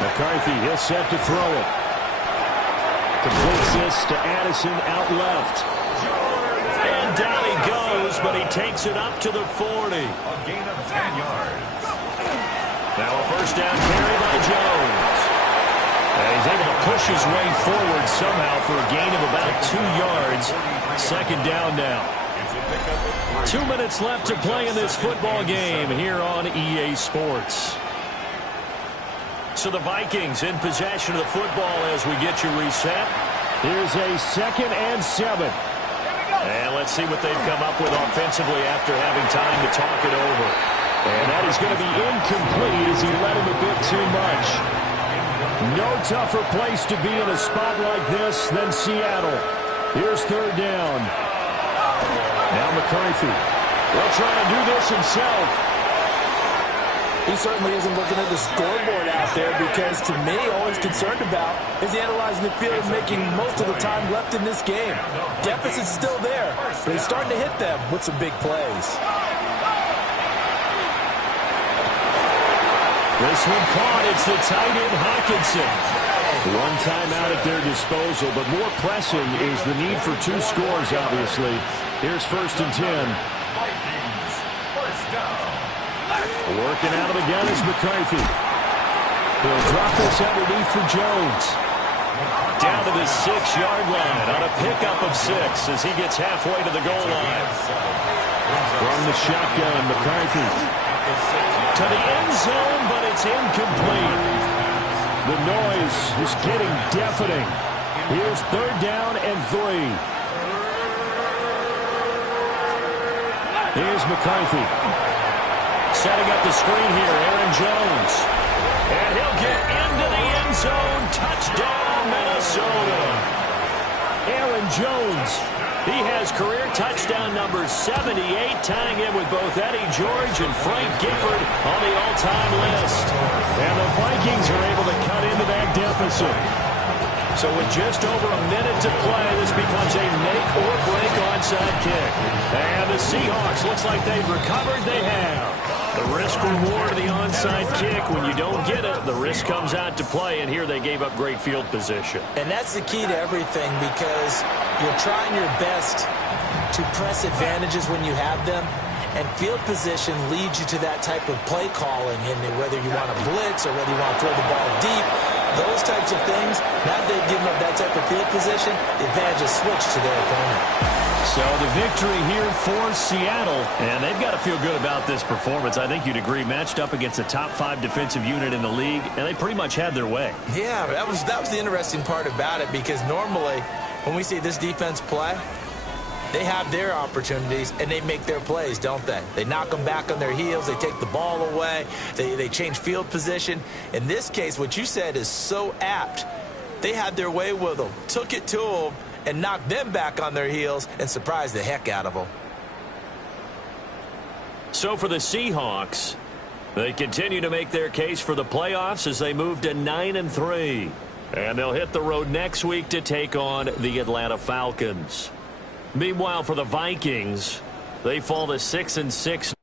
McCarthy, he'll set to throw it. Completes this to Addison out left. And down he goes, but he takes it up to the 40. A gain of 10 yards. Now a 1st down carry by Jones. And he's able to push his way forward somehow for a gain of about 2 yards. 2nd down now. 2 minutes left to play in this football game here on EA Sports. So the Vikings in possession of the football as we get you reset. Here's a 2nd and 7. And let's see what they've come up with offensively after having time to talk it over. And that is going to be incomplete as he let him a bit too much. No tougher place to be in a spot like this than Seattle. Here's 3rd down. Now McCarthy. He'll try to do this himself. He certainly isn't looking at the scoreboard out there because, to me, all he's concerned about is analyzing the field and making most of the time left in this game. Deficit's still there, but he's starting to hit them with some big plays. This one caught. It's the tight end, Hawkinson. One timeout at their disposal, but more pressing is the need for 2 scores, obviously. Here's 1st and 10. Working out of the gun is McCarthy. He'll drop this underneath for Jones. Down to the 6-yard line on a pickup of 6 as he gets halfway to the goal line. From the shotgun, McCarthy to the end zone, but it's incomplete. The noise is getting deafening. Here's 3rd down and 3. Here's McCarthy. Setting up the screen here, Aaron Jones. And he'll get into the end zone. Touchdown, Minnesota. Aaron Jones. He has career touchdown number 78, tying in with both Eddie George and Frank Gifford on the all-time list. And the Vikings are able to cut into that deficit. So with just over a minute to play, this becomes a make-or-break onside kick. And the Seahawks, looks like they've recovered. They have. The risk-reward of the onside kick, when you don't get it, the risk comes out to play, and here they gave up great field position. And that's the key to everything, because you're trying your best to press advantages when you have them, and field position leads you to that type of play calling, and whether you want to blitz or whether you want to throw the ball deep, those types of things, now that they've given up that type of field position, the advantage is switched to their opponent. So the victory here for Seattle, and they've got to feel good about this performance. I think you'd agree, matched up against a top 5 defensive unit in the league, and they pretty much had their way. Yeah, that was the interesting part about it, because normally when we see this defense play, they have their opportunities, and they make their plays, don't they? They knock them back on their heels. They take the ball away. They change field position. In this case, what you said is so apt. They had their way with them, took it to them, and knocked them back on their heels and surprised the heck out of them. So for the Seahawks, they continue to make their case for the playoffs as they move to 9-3. And they'll hit the road next week to take on the Atlanta Falcons. Meanwhile, for the Vikings, they fall to 6-6.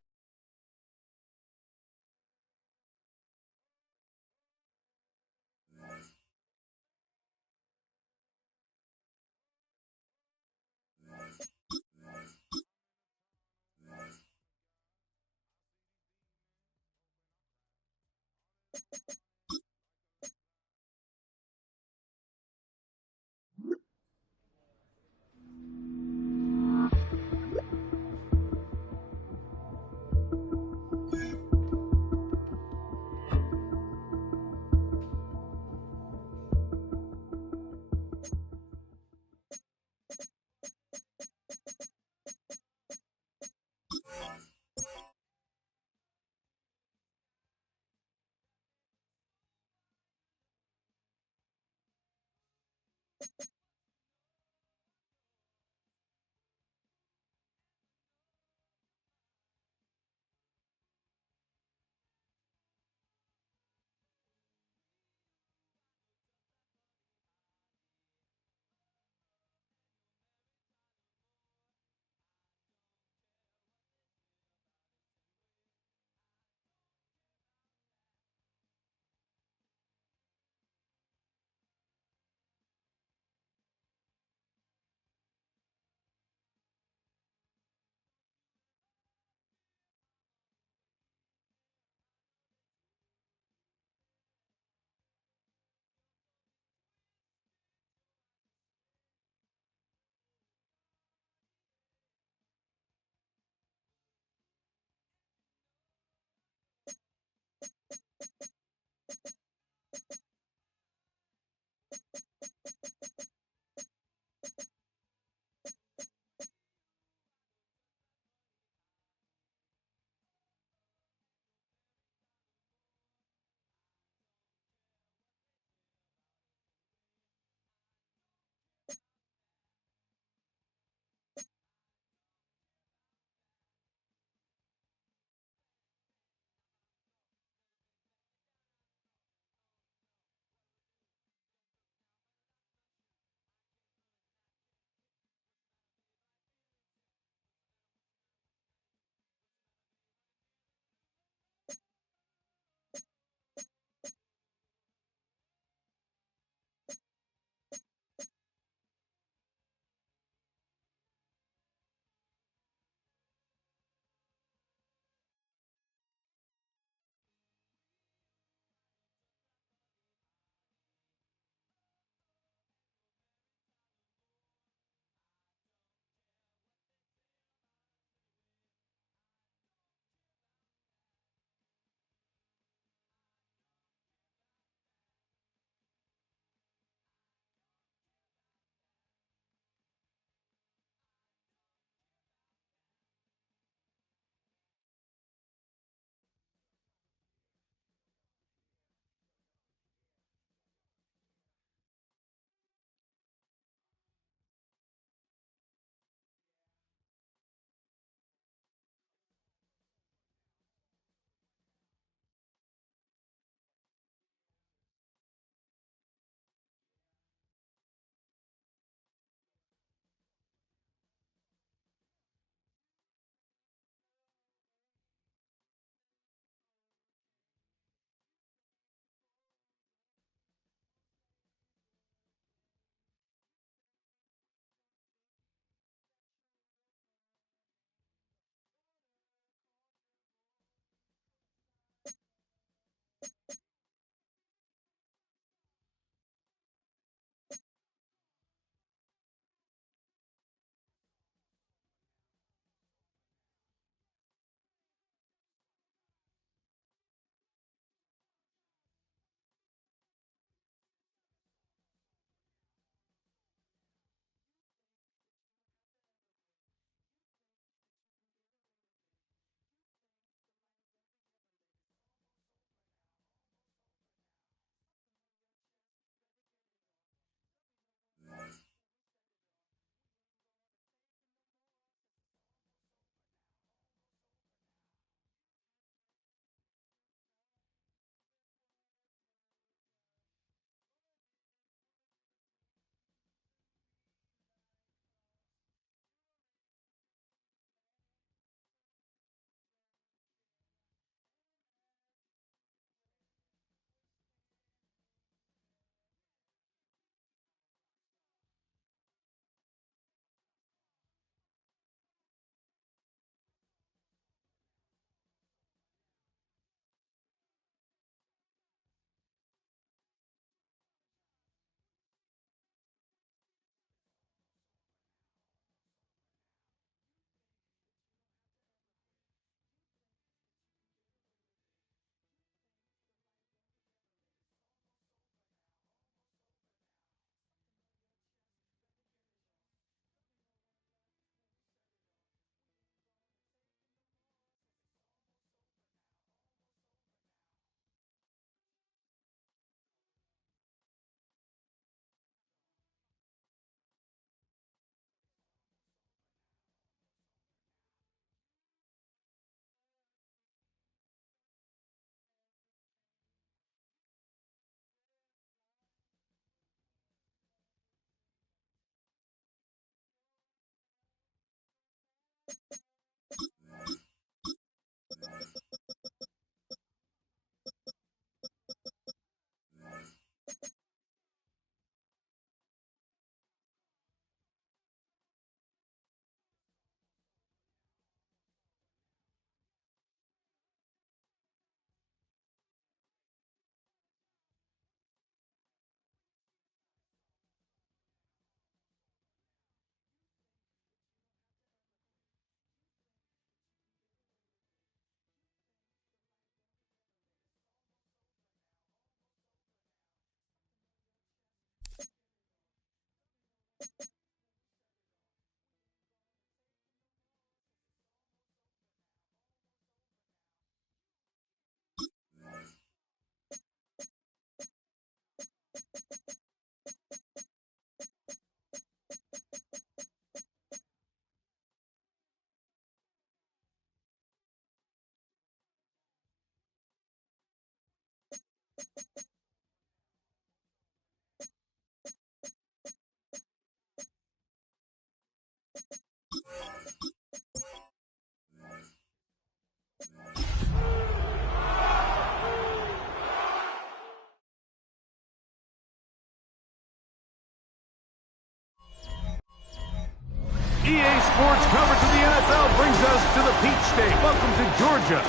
EA Sports coverage of the NFL brings us to the Peach State. Welcome to Georgia,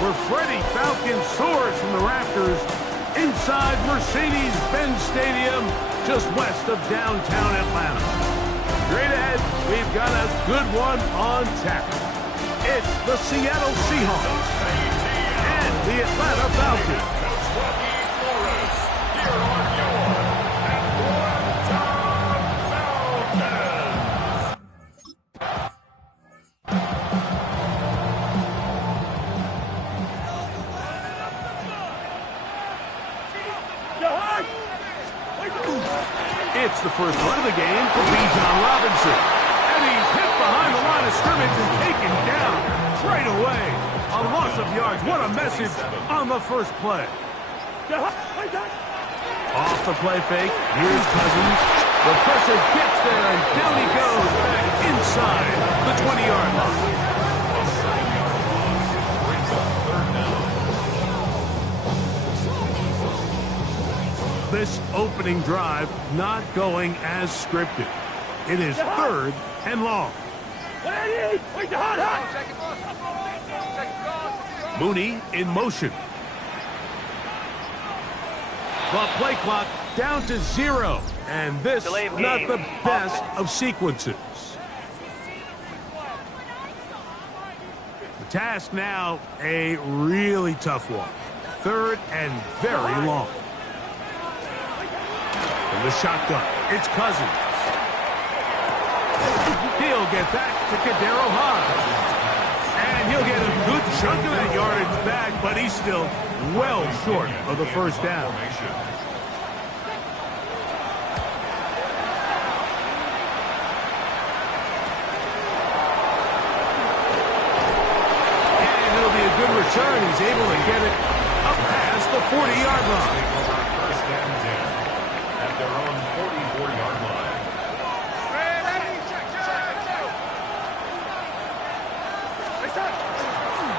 where Freddie Falcon soars from the rafters inside Mercedes-Benz Stadium, just west of downtown Atlanta. Straight ahead, we've got a good one on tap. It's the Seattle Seahawks and the Atlanta Falcons. It's the first run of the game for Bijan Robinson. And he's hit behind the line of scrimmage and taken down right away. A loss of yards. What a message on the first play. Off the play fake. Here's Cousins. The pressure gets there, and down he goes back inside the 20-yard line. This opening drive not going as scripted. It is 3rd and long. Mooney in motion. The play clock down to 0. And this not the best of sequences. The task now a really tough one. 3rd and very long. From the shotgun, it's Cousins. He'll get back to Kadero Hodge. And he'll get a good chunk of that yardage back, but he's still well short of the first down. And it'll be a good return. He's able to get it up past the 40-yard line. Their own 44-yard line.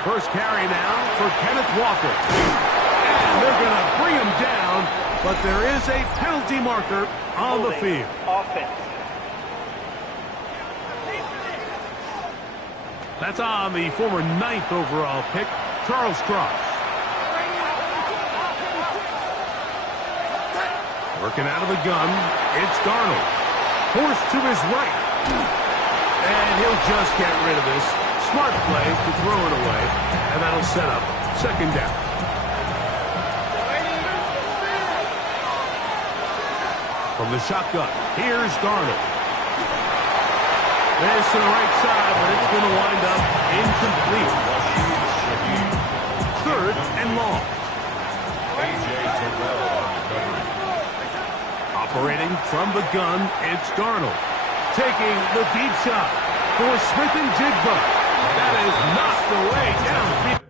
First carry now for Kenneth Walker. And they're going to bring him down, but there is a penalty marker on the field. Offense. That's on the former 9th overall pick, Charles Cross. Working out of the gun, it's Darnold. Forced to his right. And he'll just get rid of this. Smart play to throw it away. And that'll set up 2nd down. From the shotgun, here's Darnold. This to the right side, but it's going to wind up incomplete. 3rd and long. Operating from the gun, it's Darnold. Taking the deep shot for Smith and Jigba. That is knocked away downfield.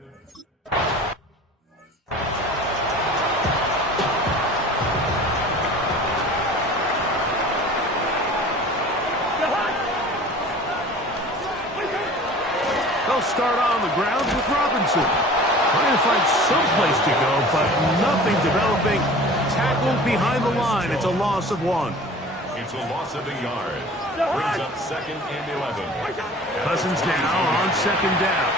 They'll start on the ground with Robinson. Trying to find some place to go, but nothing developing. Tackled behind the line. It's a loss of 1. It's a loss of a yard. Brings up 2nd and 11. Cousins now on 2nd down.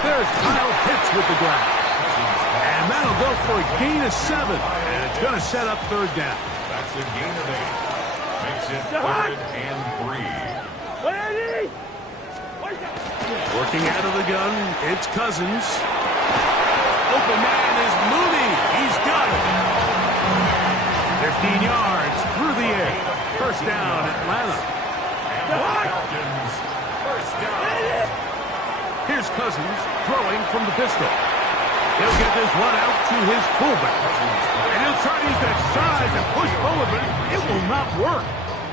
There's Kyle Pitts with the grab. And that'll go for a gain of 7. And it's going to set up 3rd down. That's a gain of 8. Makes it 3rd and 3. Working out of the gun, it's Cousins. Open man is Mooney. He's got it. 15 yards through the air. 1st down, Atlanta. And the Falcons, 1st down. Here's Cousins throwing from the pistol. He'll get this one out to his fullback. And he'll try to use that size and push forward, but it will not work.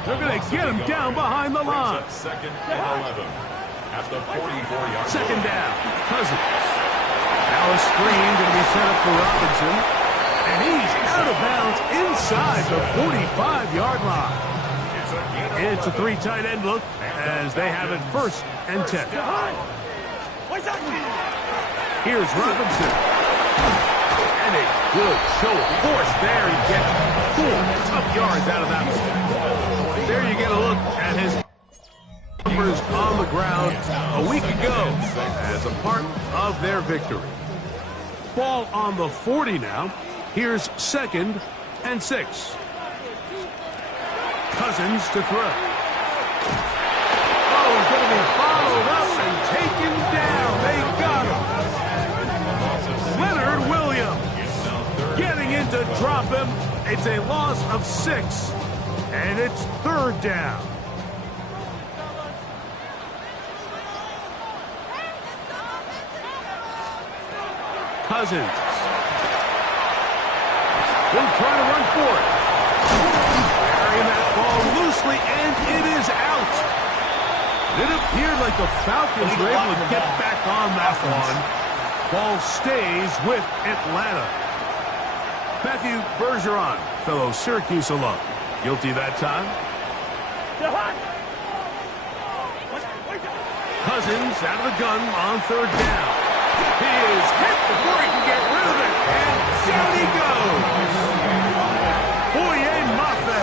They're going to get him down behind the line. 2nd and 11. At the 44-yard 2nd down, Cousins. Now a screen going to be set up for Robinson. And he's out of bounds inside the 45-yard line. It's a 3 tight end look as they have it 1st and 10. Here's Robinson. And a good show of force there. He gets 4 tough yards out of that one. There you get a look at his numbers on the ground a week ago as a part of their victory. Ball on the 40 now. Here's 2nd and 6. Cousins to throw. Oh, he's going to be followed up and taken down. They got him. Leonard Williams getting in to drop him. It's a loss of 6, and it's 3rd down. Cousins. Will try to run for it. Carrying that ball loosely, and it is out. It appeared like the Falcons were able to get back on that one. Ball stays with Atlanta. Matthew Bergeron, fellow Syracuse alum. Guilty that time. Cousins out of the gun on 3rd down. He is hit before he can get rid of it, and down he goes. Boye Mafe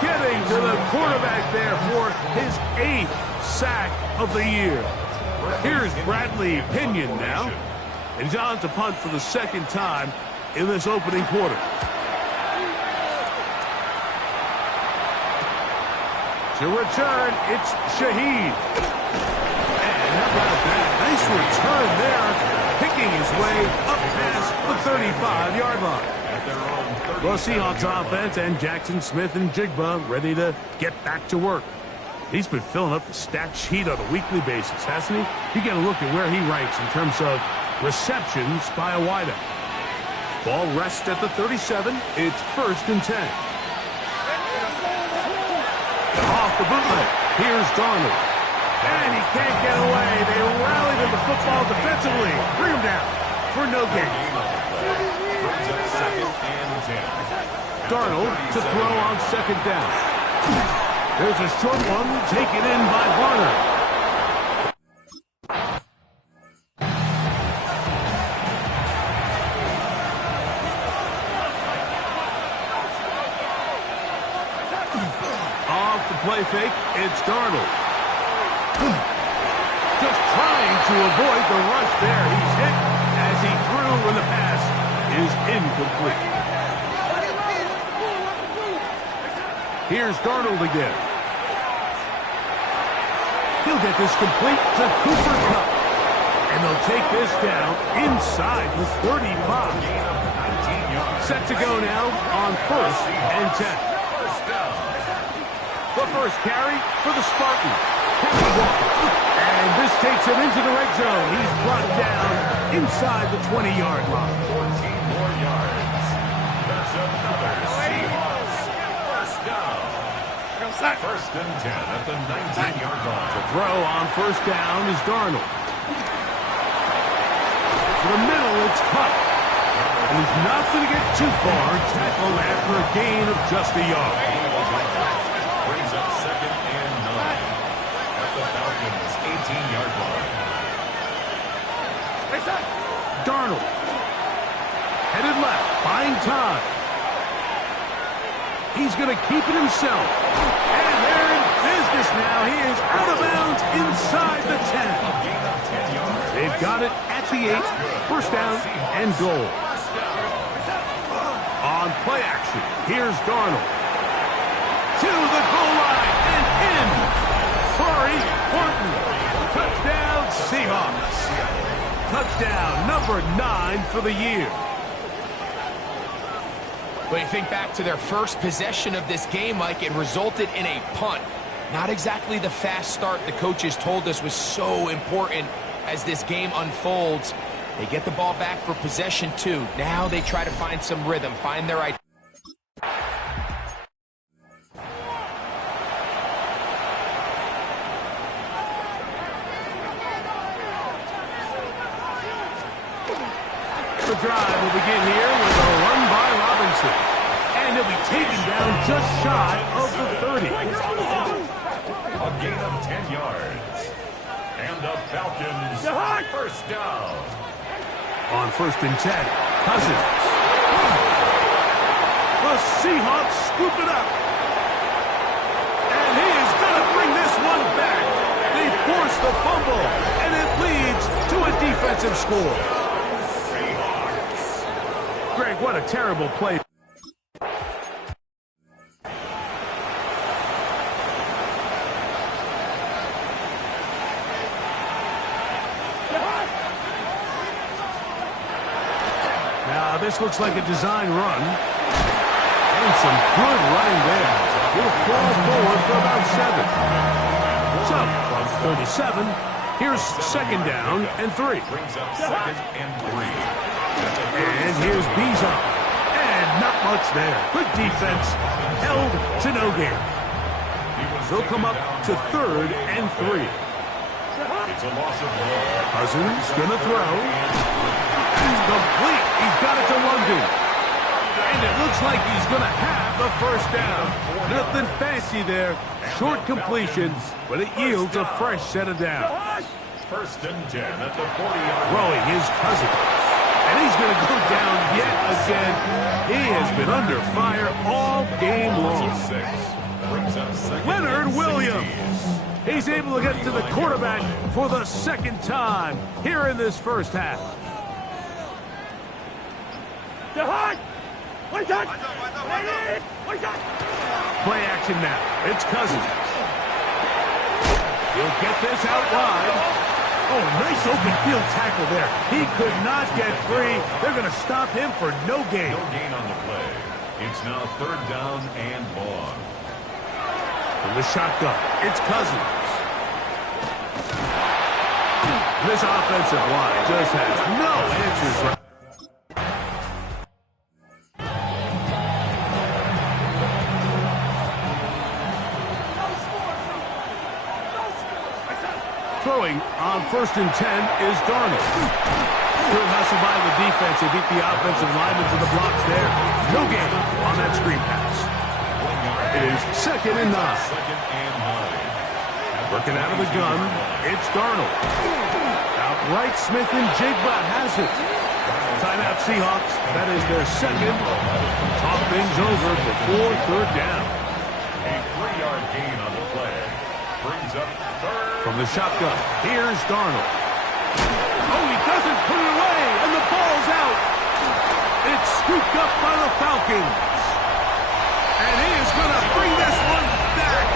getting to the quarterback there for his 8th sack of the year. Here's Bradley Pinion now, and he's on to punt for the 2nd time in this opening quarter. To return, it's Shaheed. And how about that? Nice return there, picking his way up past the 35-yard line. The Seahawks offense and Jackson Smith and Jigba ready to get back to work. He's been filling up the stat sheet on a weekly basis, hasn't he? You get a look at where he ranks in terms of receptions by a wideout. Ball rests at the 37. It's 1st and 10. Off the bootleg. Here's Darnold. And he can't get away. They rallied him to football defensively. Bring him down for no gain. Darnold to throw on 2nd down. There's a short one taken in by Varner. Off the play fake, it's Darnold. Just trying to avoid the rush there. He's hit as he threw when the pass is incomplete. Here's Darnold again. He'll get this complete to Cooper Kupp. And they'll take this down inside the 35. Set to go now on 1st and 10. The first carry for the Spartans. And this takes him into the red zone. He's brought down inside the 20-yard line. 14 more yards. That's another Seahawks first down. 1st and 10 at the 19-yard line. The throw on 1st down is Darnold. To the middle, it's Kupp. And he's not going to get too far. Tackled after a gain of just a yard. Brings up 2nd and 9. At the Falcons' he's going to keep it himself. And they're in business now. He is out of bounds inside the 10. They've got it at the 8. First down and goal. On play action, here's Darnold. To the goal line and in. Corey Horton. Touchdown, Seahawks. Touchdown number 9 for the year. But you think back to their first possession of this game, Mike, it resulted in a punt. Not exactly the fast start the coaches told us was so important as this game unfolds. They get the ball back for possession 2. Now they try to find some rhythm, find their identity. The drive will begin here with a run by Robinson. And he'll be taken down just shy of the 30. A gain of 10 yards. And the Falcons first down. On 1st and 10, Cousins. The Seahawks scoop it up. And he is going to bring this one back. They force the fumble, and it leads to a defensive score. Greg, what a terrible play. Now, this looks like a design run. And some good running there. He'll fall forward for about 7. So, from 37, here's 2nd down and 3. Brings up 2nd and 3. And here's Bijan. And not much there. Good defense. Held to no gain. They'll come up to 3rd and 3. It's a loss of ball. Cousins gonna throw. It's complete. He's got it to London. And it looks like he's gonna have the first down. Nothing fancy there. Short completion, but it yields a fresh set of downs. 1st and 10 at the 40. Throwing his Cousins. And he's going to go down yet again. He has been under fire all game long. Leonard Williams. He's able to get to the quarterback for the 2nd time here in this first half. Play action now. It's Cousins. He'll get this out wide. Oh, nice open field tackle there. He could not get free. They're going to stop him for no gain. No gain on the play. It's now 3rd down and long. From the shotgun, it's Cousins. This offensive line just has no answers right. Throwing on 1st and 10 is Darnold. Good hustle by the defense. They beat the offensive linemen to the blocks there. No gain on that screen pass. It is 2nd and 9. Working out of the gun, it's Darnold. Outright Smith and Jigba has it. Timeout Seahawks. That is their 2nd. Talk things over before 3rd down. A 3-yard gain on the play. Brings up 3rd. From the shotgun, here's Darnold. Oh, he doesn't put it away, and the ball's out. It's scooped up by the Falcons. And he is going to bring this one back.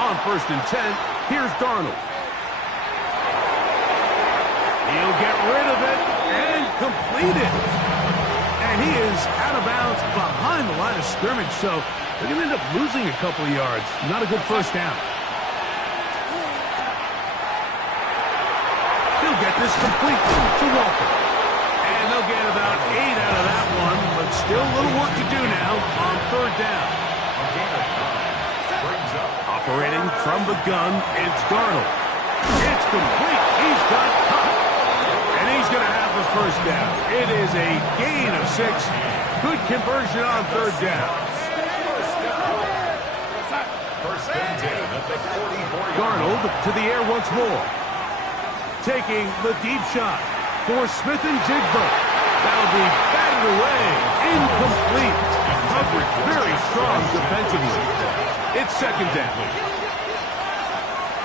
On 1st and 10, here's Darnold. He'll get rid of it and complete it. And he is out of bounds behind the line of scrimmage, so they're going to end up losing a couple of yards. Not a good first down. He'll get this complete to Walker. And they'll get about 8 out of that one, but still a little work to do now on 3rd down. Operating from the gun, it's Darnold. It's complete. He's got caught. And he's going to have the first down. It is a gain of 6. Good conversion on 3rd down. First and 10 at the Darnold to the air once more. Taking the deep shot for Smith and Jigba. That'll be batted away. Incomplete. Coverage very strong defensively. It's second down.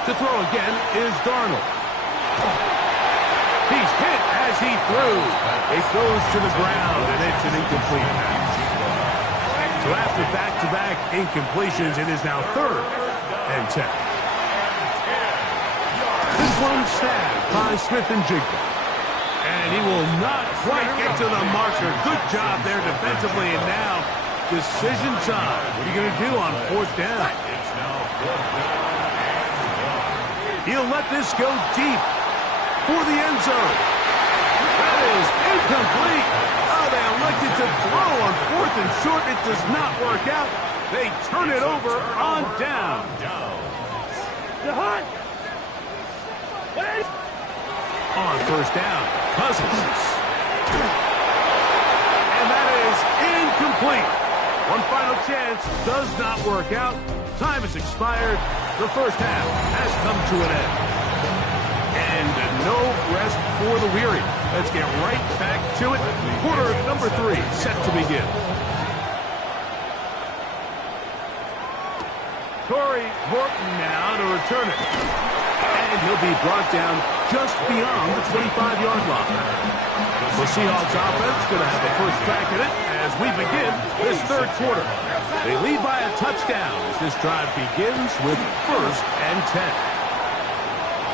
To throw again is Darnold. He's hit as he throws. It goes to the ground, and it's an incomplete pass. So after back-to-back incompletions, it is now 3rd and 10. This one snagged by Smith and Jigba. And he will not quite get to the marker. Good job there defensively, and now decision time. What are you going to do on 4th down? He'll let this go deep for the end zone. That is incomplete. Oh, they elected to throw on 4th and short. It does not work out. They turn it over on down. On 1st down, Cousins. And that is incomplete. One final chance does not work out. Time has expired. The first half has come to an end. And no rest for the weary. Let's get right back to it. Quarter number 3 set to begin. Corey Horton now to return it. And he'll be brought down just beyond the 25-yard line. The Seahawks offense going to have the first crack at it as we begin this 3rd quarter. They lead by a touchdown as this drive begins with 1st and 10.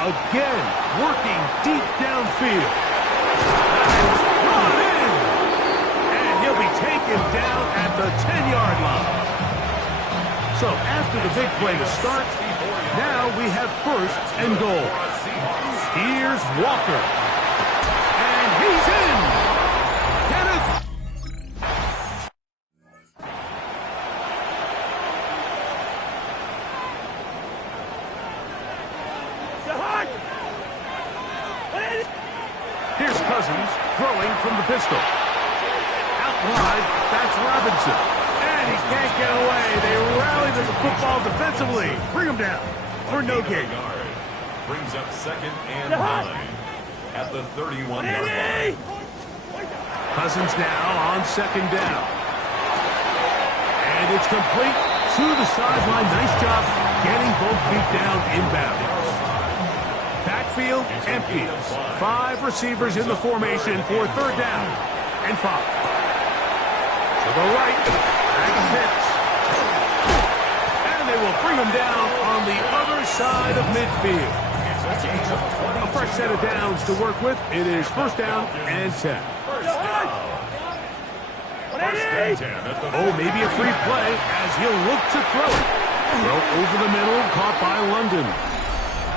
Again, working deep downfield. That is brought in. And he'll be taken down at the 10-yard line. So after the big play to start, now we have 1st and goal. Here's Walker. And he's in. Kenneth. Here's Cousins throwing from the pistol. Out wide, that's Robinson. And he can't get away. They rally to the football defensively. Bring him down for no gain. Brings up 2nd and 9 at the 31-yard line. Cousins now on 2nd down. And it's complete to the sideline. Nice job getting both feet down inbounds. Backfield empty. 5 receivers in the formation for 3rd down and 5. To the right. And they will bring him down on the other side of midfield. A fresh set of downs to work with. It is 1st down and 10. Oh, maybe a free play as he'll look to throw it. Throw over the middle, caught by London.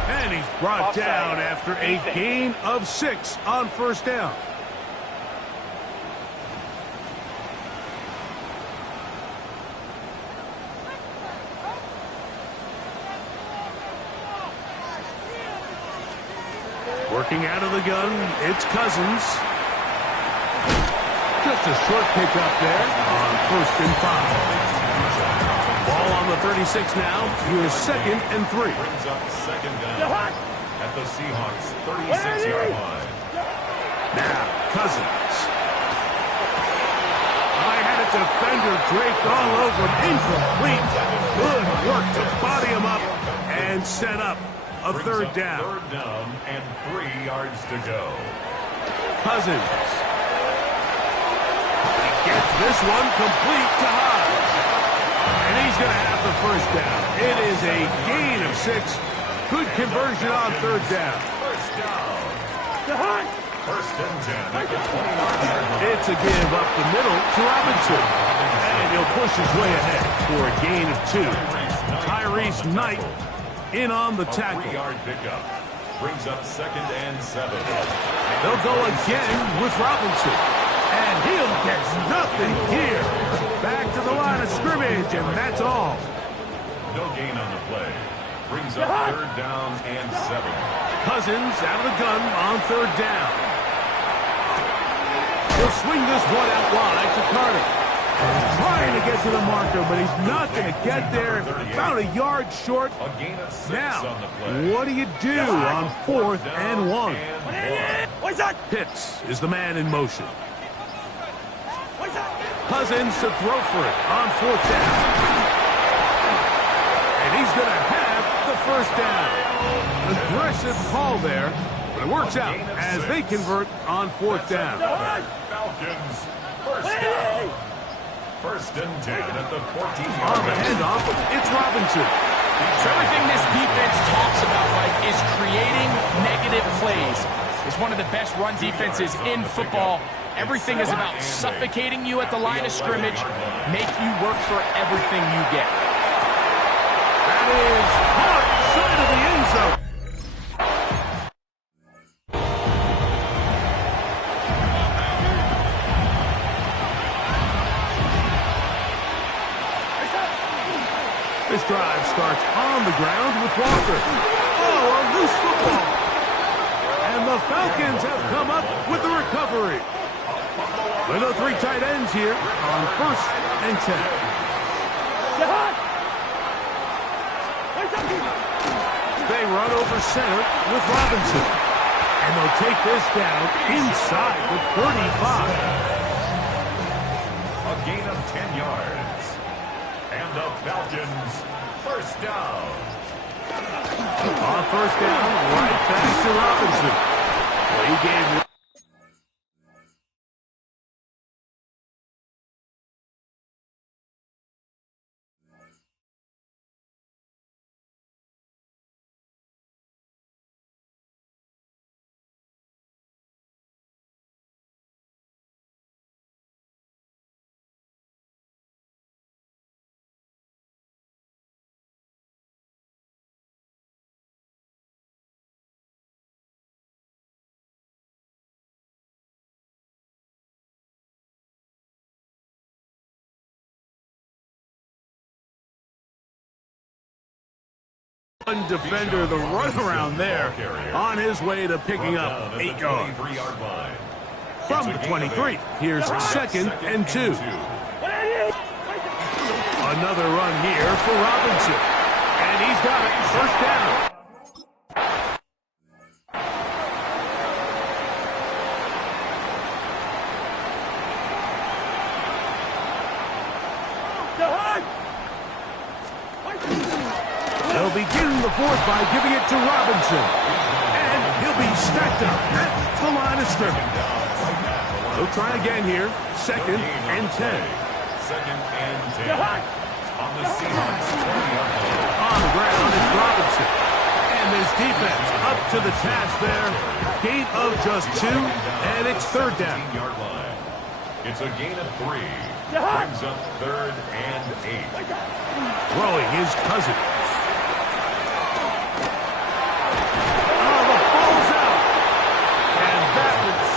And he's brought down after a gain of 6 on 1st down. Working out of the gun, it's Cousins. Just a short pickup there on 1st and 5. Ball on the 36 now. Here's 2nd and 3. Brings up 2nd down at the Seahawks 36-yard line. Now, Cousins. I had a defender draped all over him. Incomplete. Good work to body him up and set up a 3rd down. 3rd down and 3 yards to go. Cousins. He gets this one complete to Hodge. And he's going to have the 1st down. It is a gain of 6. Good conversion on 3rd down. 1st down. To Hodge. 1st and 10 at the 20-yard line. It's a give up the middle to Robinson. And he'll push his way ahead for a gain of 2. Tyrese Knight in on the tackle. 3-yard pickup. Brings up 2nd and 7. They'll go again with Robinson. And he'll get nothing here. Back to the line of scrimmage, and that's all. No gain on the play. Brings up 3rd down and 7. Cousins out of the gun on 3rd down. He'll swing this one out wide to Carter. Trying to get to the marker, but he's not going to get there. About a yard short. Now, what do you do on 4th and 1? Pitts is the man in motion. Cousins to throw for it on 4th down. And he's going to have the 1st down. Aggressive call there, but it works out as they convert on 4th down. Falcons, 1st down. 1st and 10 at the 14-yard On the handoff, it's Robinson. So everything this defense talks about, Mike, is creating negative plays. It's one of the best run defenses in football. Everything is about suffocating you at the line of scrimmage, make you work for everything you get. That is hot side of the end zone. This drive starts on the ground with Walker. Oh, a loose football. And the Falcons have come up with the recovery. With the 3 tight ends here on 1st and 10. They run over center with Robinson. And they'll take this down inside the 35. A gain of 10 yards. And the Falcons, 1st down. On 1st down, right back to Robinson. Well, he gave... One defender, the runaround there, on his way to picking up 8 yards. From the 23, here's 2nd and 2. Another run here for Robinson. And he's got it, 1st down. They'll begin the 4th by giving it to Robinson. And he'll be stacked up at the line of scrimmage. They'll try again here. 2nd and 10. 2nd and 10. On the Seahawks 20-yard line. On the ground, it's Robinson. And this defense up to the task there. Gain of just 2, and it's 3rd down. 15-yard line. It's a gain of 3. Brings up 3rd and 8. Throwing is Cousins.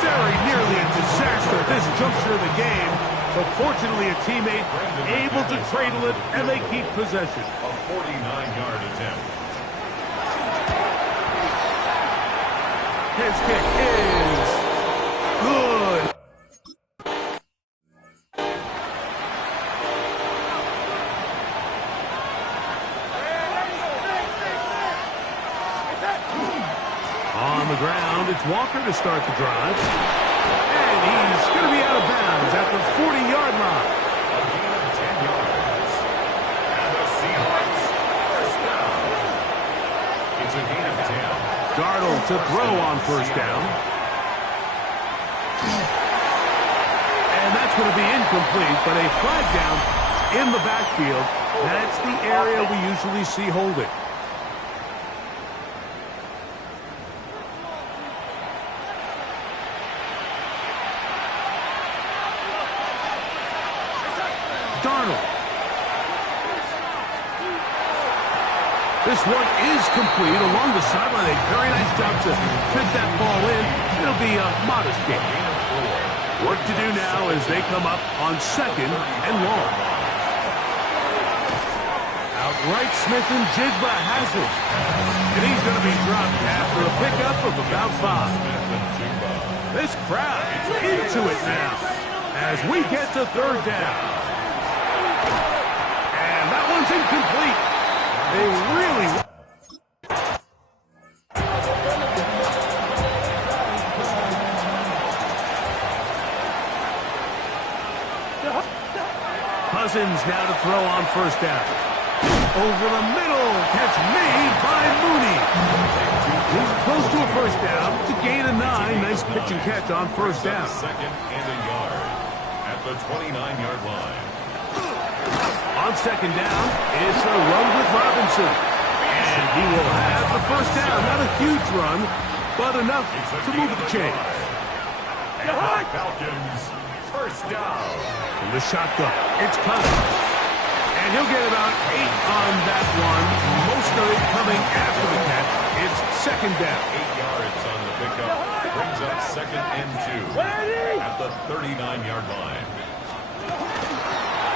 Very nearly a disaster at this juncture of the game, but fortunately a teammate able to cradle it, and they keep possession. A 49-yard attempt. His kick is good. On the ground, it's Walker to start the drive. And he's going to be out of bounds at the 40-yard line. A gain of 10 yards. And the Seahawks, 1st down. It's a gain of 10. Darnold to throw on 1st down. And that's going to be incomplete, but a flag down in the backfield. That's the area we usually see holding. Darnold. This one is complete along the sideline. A very nice job to fit that ball in. It'll be a modest gain. Work to do now as they come up on 2nd and long. Outright Smith-Njigba has it. And he's going to be dropped after a pickup of about 5. This crowd is into it now as we get to 3rd down. one's incomplete. They really... Cousins now to throw on first down. Over the middle. Catch made by Mooney. He's close to a first down. To gain a 9. Nice pitch and catch on first down. Second and a yard at the 29-yard line. On second down, it's a run with Robinson. And he will have the first down. Not a huge run, but enough to move the chains. And the Falcons, first down. From the shotgun, it's Cousins. And he'll get about 8 on that one. Most of it coming after the catch. It's second down. 8 yards on the pickup. Brings up second and 2 at the 39-yard line.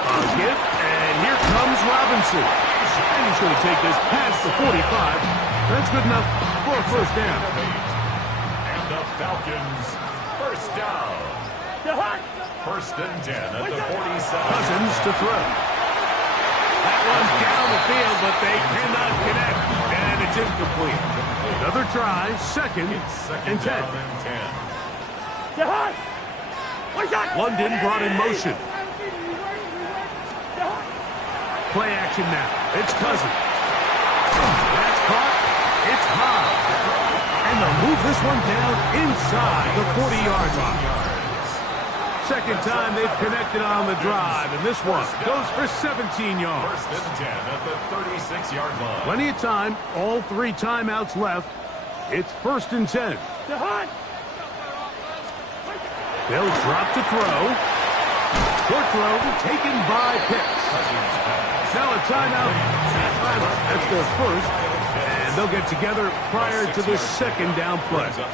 A gift, and here comes Robinson. And he's going to take this past the 45. That's good enough for a first down. And the Falcons, first down. First and 10 at the 47. Cousins to throw. That one's down the field, but they cannot connect. And it's incomplete. Another try, second and 10. London brought in motion. Play action now. It's Cousins. That's caught. It's high. And they'll move this one down inside the 40-yard line. Second time they've connected on the drive, and this one goes for 17 yards. First and 10 at the 36-yard line. Plenty of time. All 3 timeouts left. It's first and 10. They'll drop to throw. Short throw taken by Pitts. Now a timeout. That's their first. And they'll get together prior to this second down play. To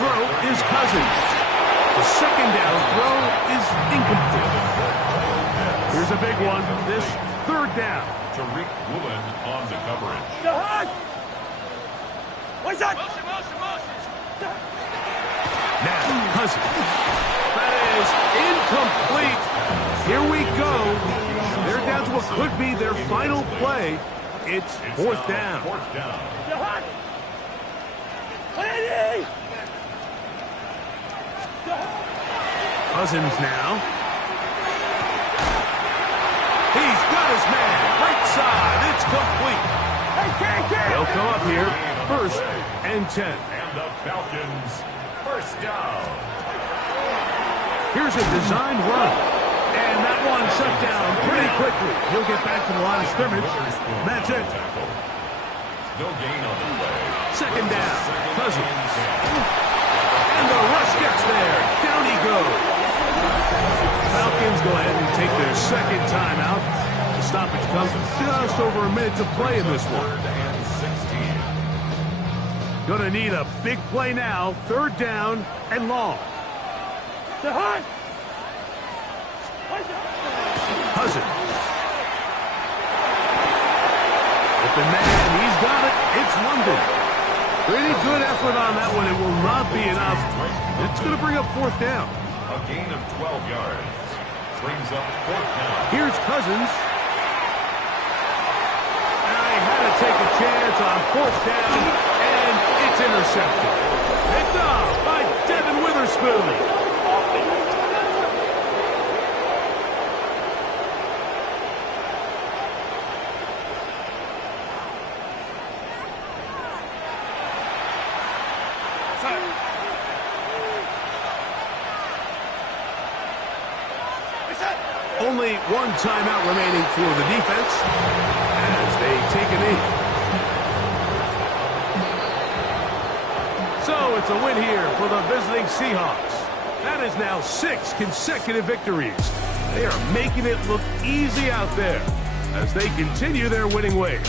throw is Cousins. The second down throw is incomplete. Here's a big one. This third down. Tariq Woolen on the coverage. What's that? Now, Cousins. That is incomplete. Here we go. They're down to what could be their final play. It's fourth down. Fourth down. Cousins now. He's got his man. Right side. It's complete. They'll come up here. First and 10. And the Falcons, first down. Here's a designed run. And that one shut down pretty quickly. He'll get back to the line of scrimmage. And that's it. No gain on the play. Second down. Cousins. And the rush gets there. Down he goes. Falcons go ahead and take their second timeout. The stoppage comes with just over a minute to play in this one. Gonna need a big play now. Third down and long. Cousins. Open man. He's got it. It's London. Pretty good effort on that one. It will not be enough. It's going to bring up fourth down. A gain of 12 yards. Brings up fourth down. Here's Cousins. And I had to take a chance on fourth down, and it's intercepted. Picked off by Devin Witherspoon. Only one timeout remaining for the defense as they take a knee. So it's a win here for the visiting Seahawks. That is now 6 consecutive victories. They are making it look easy out there as they continue their winning ways.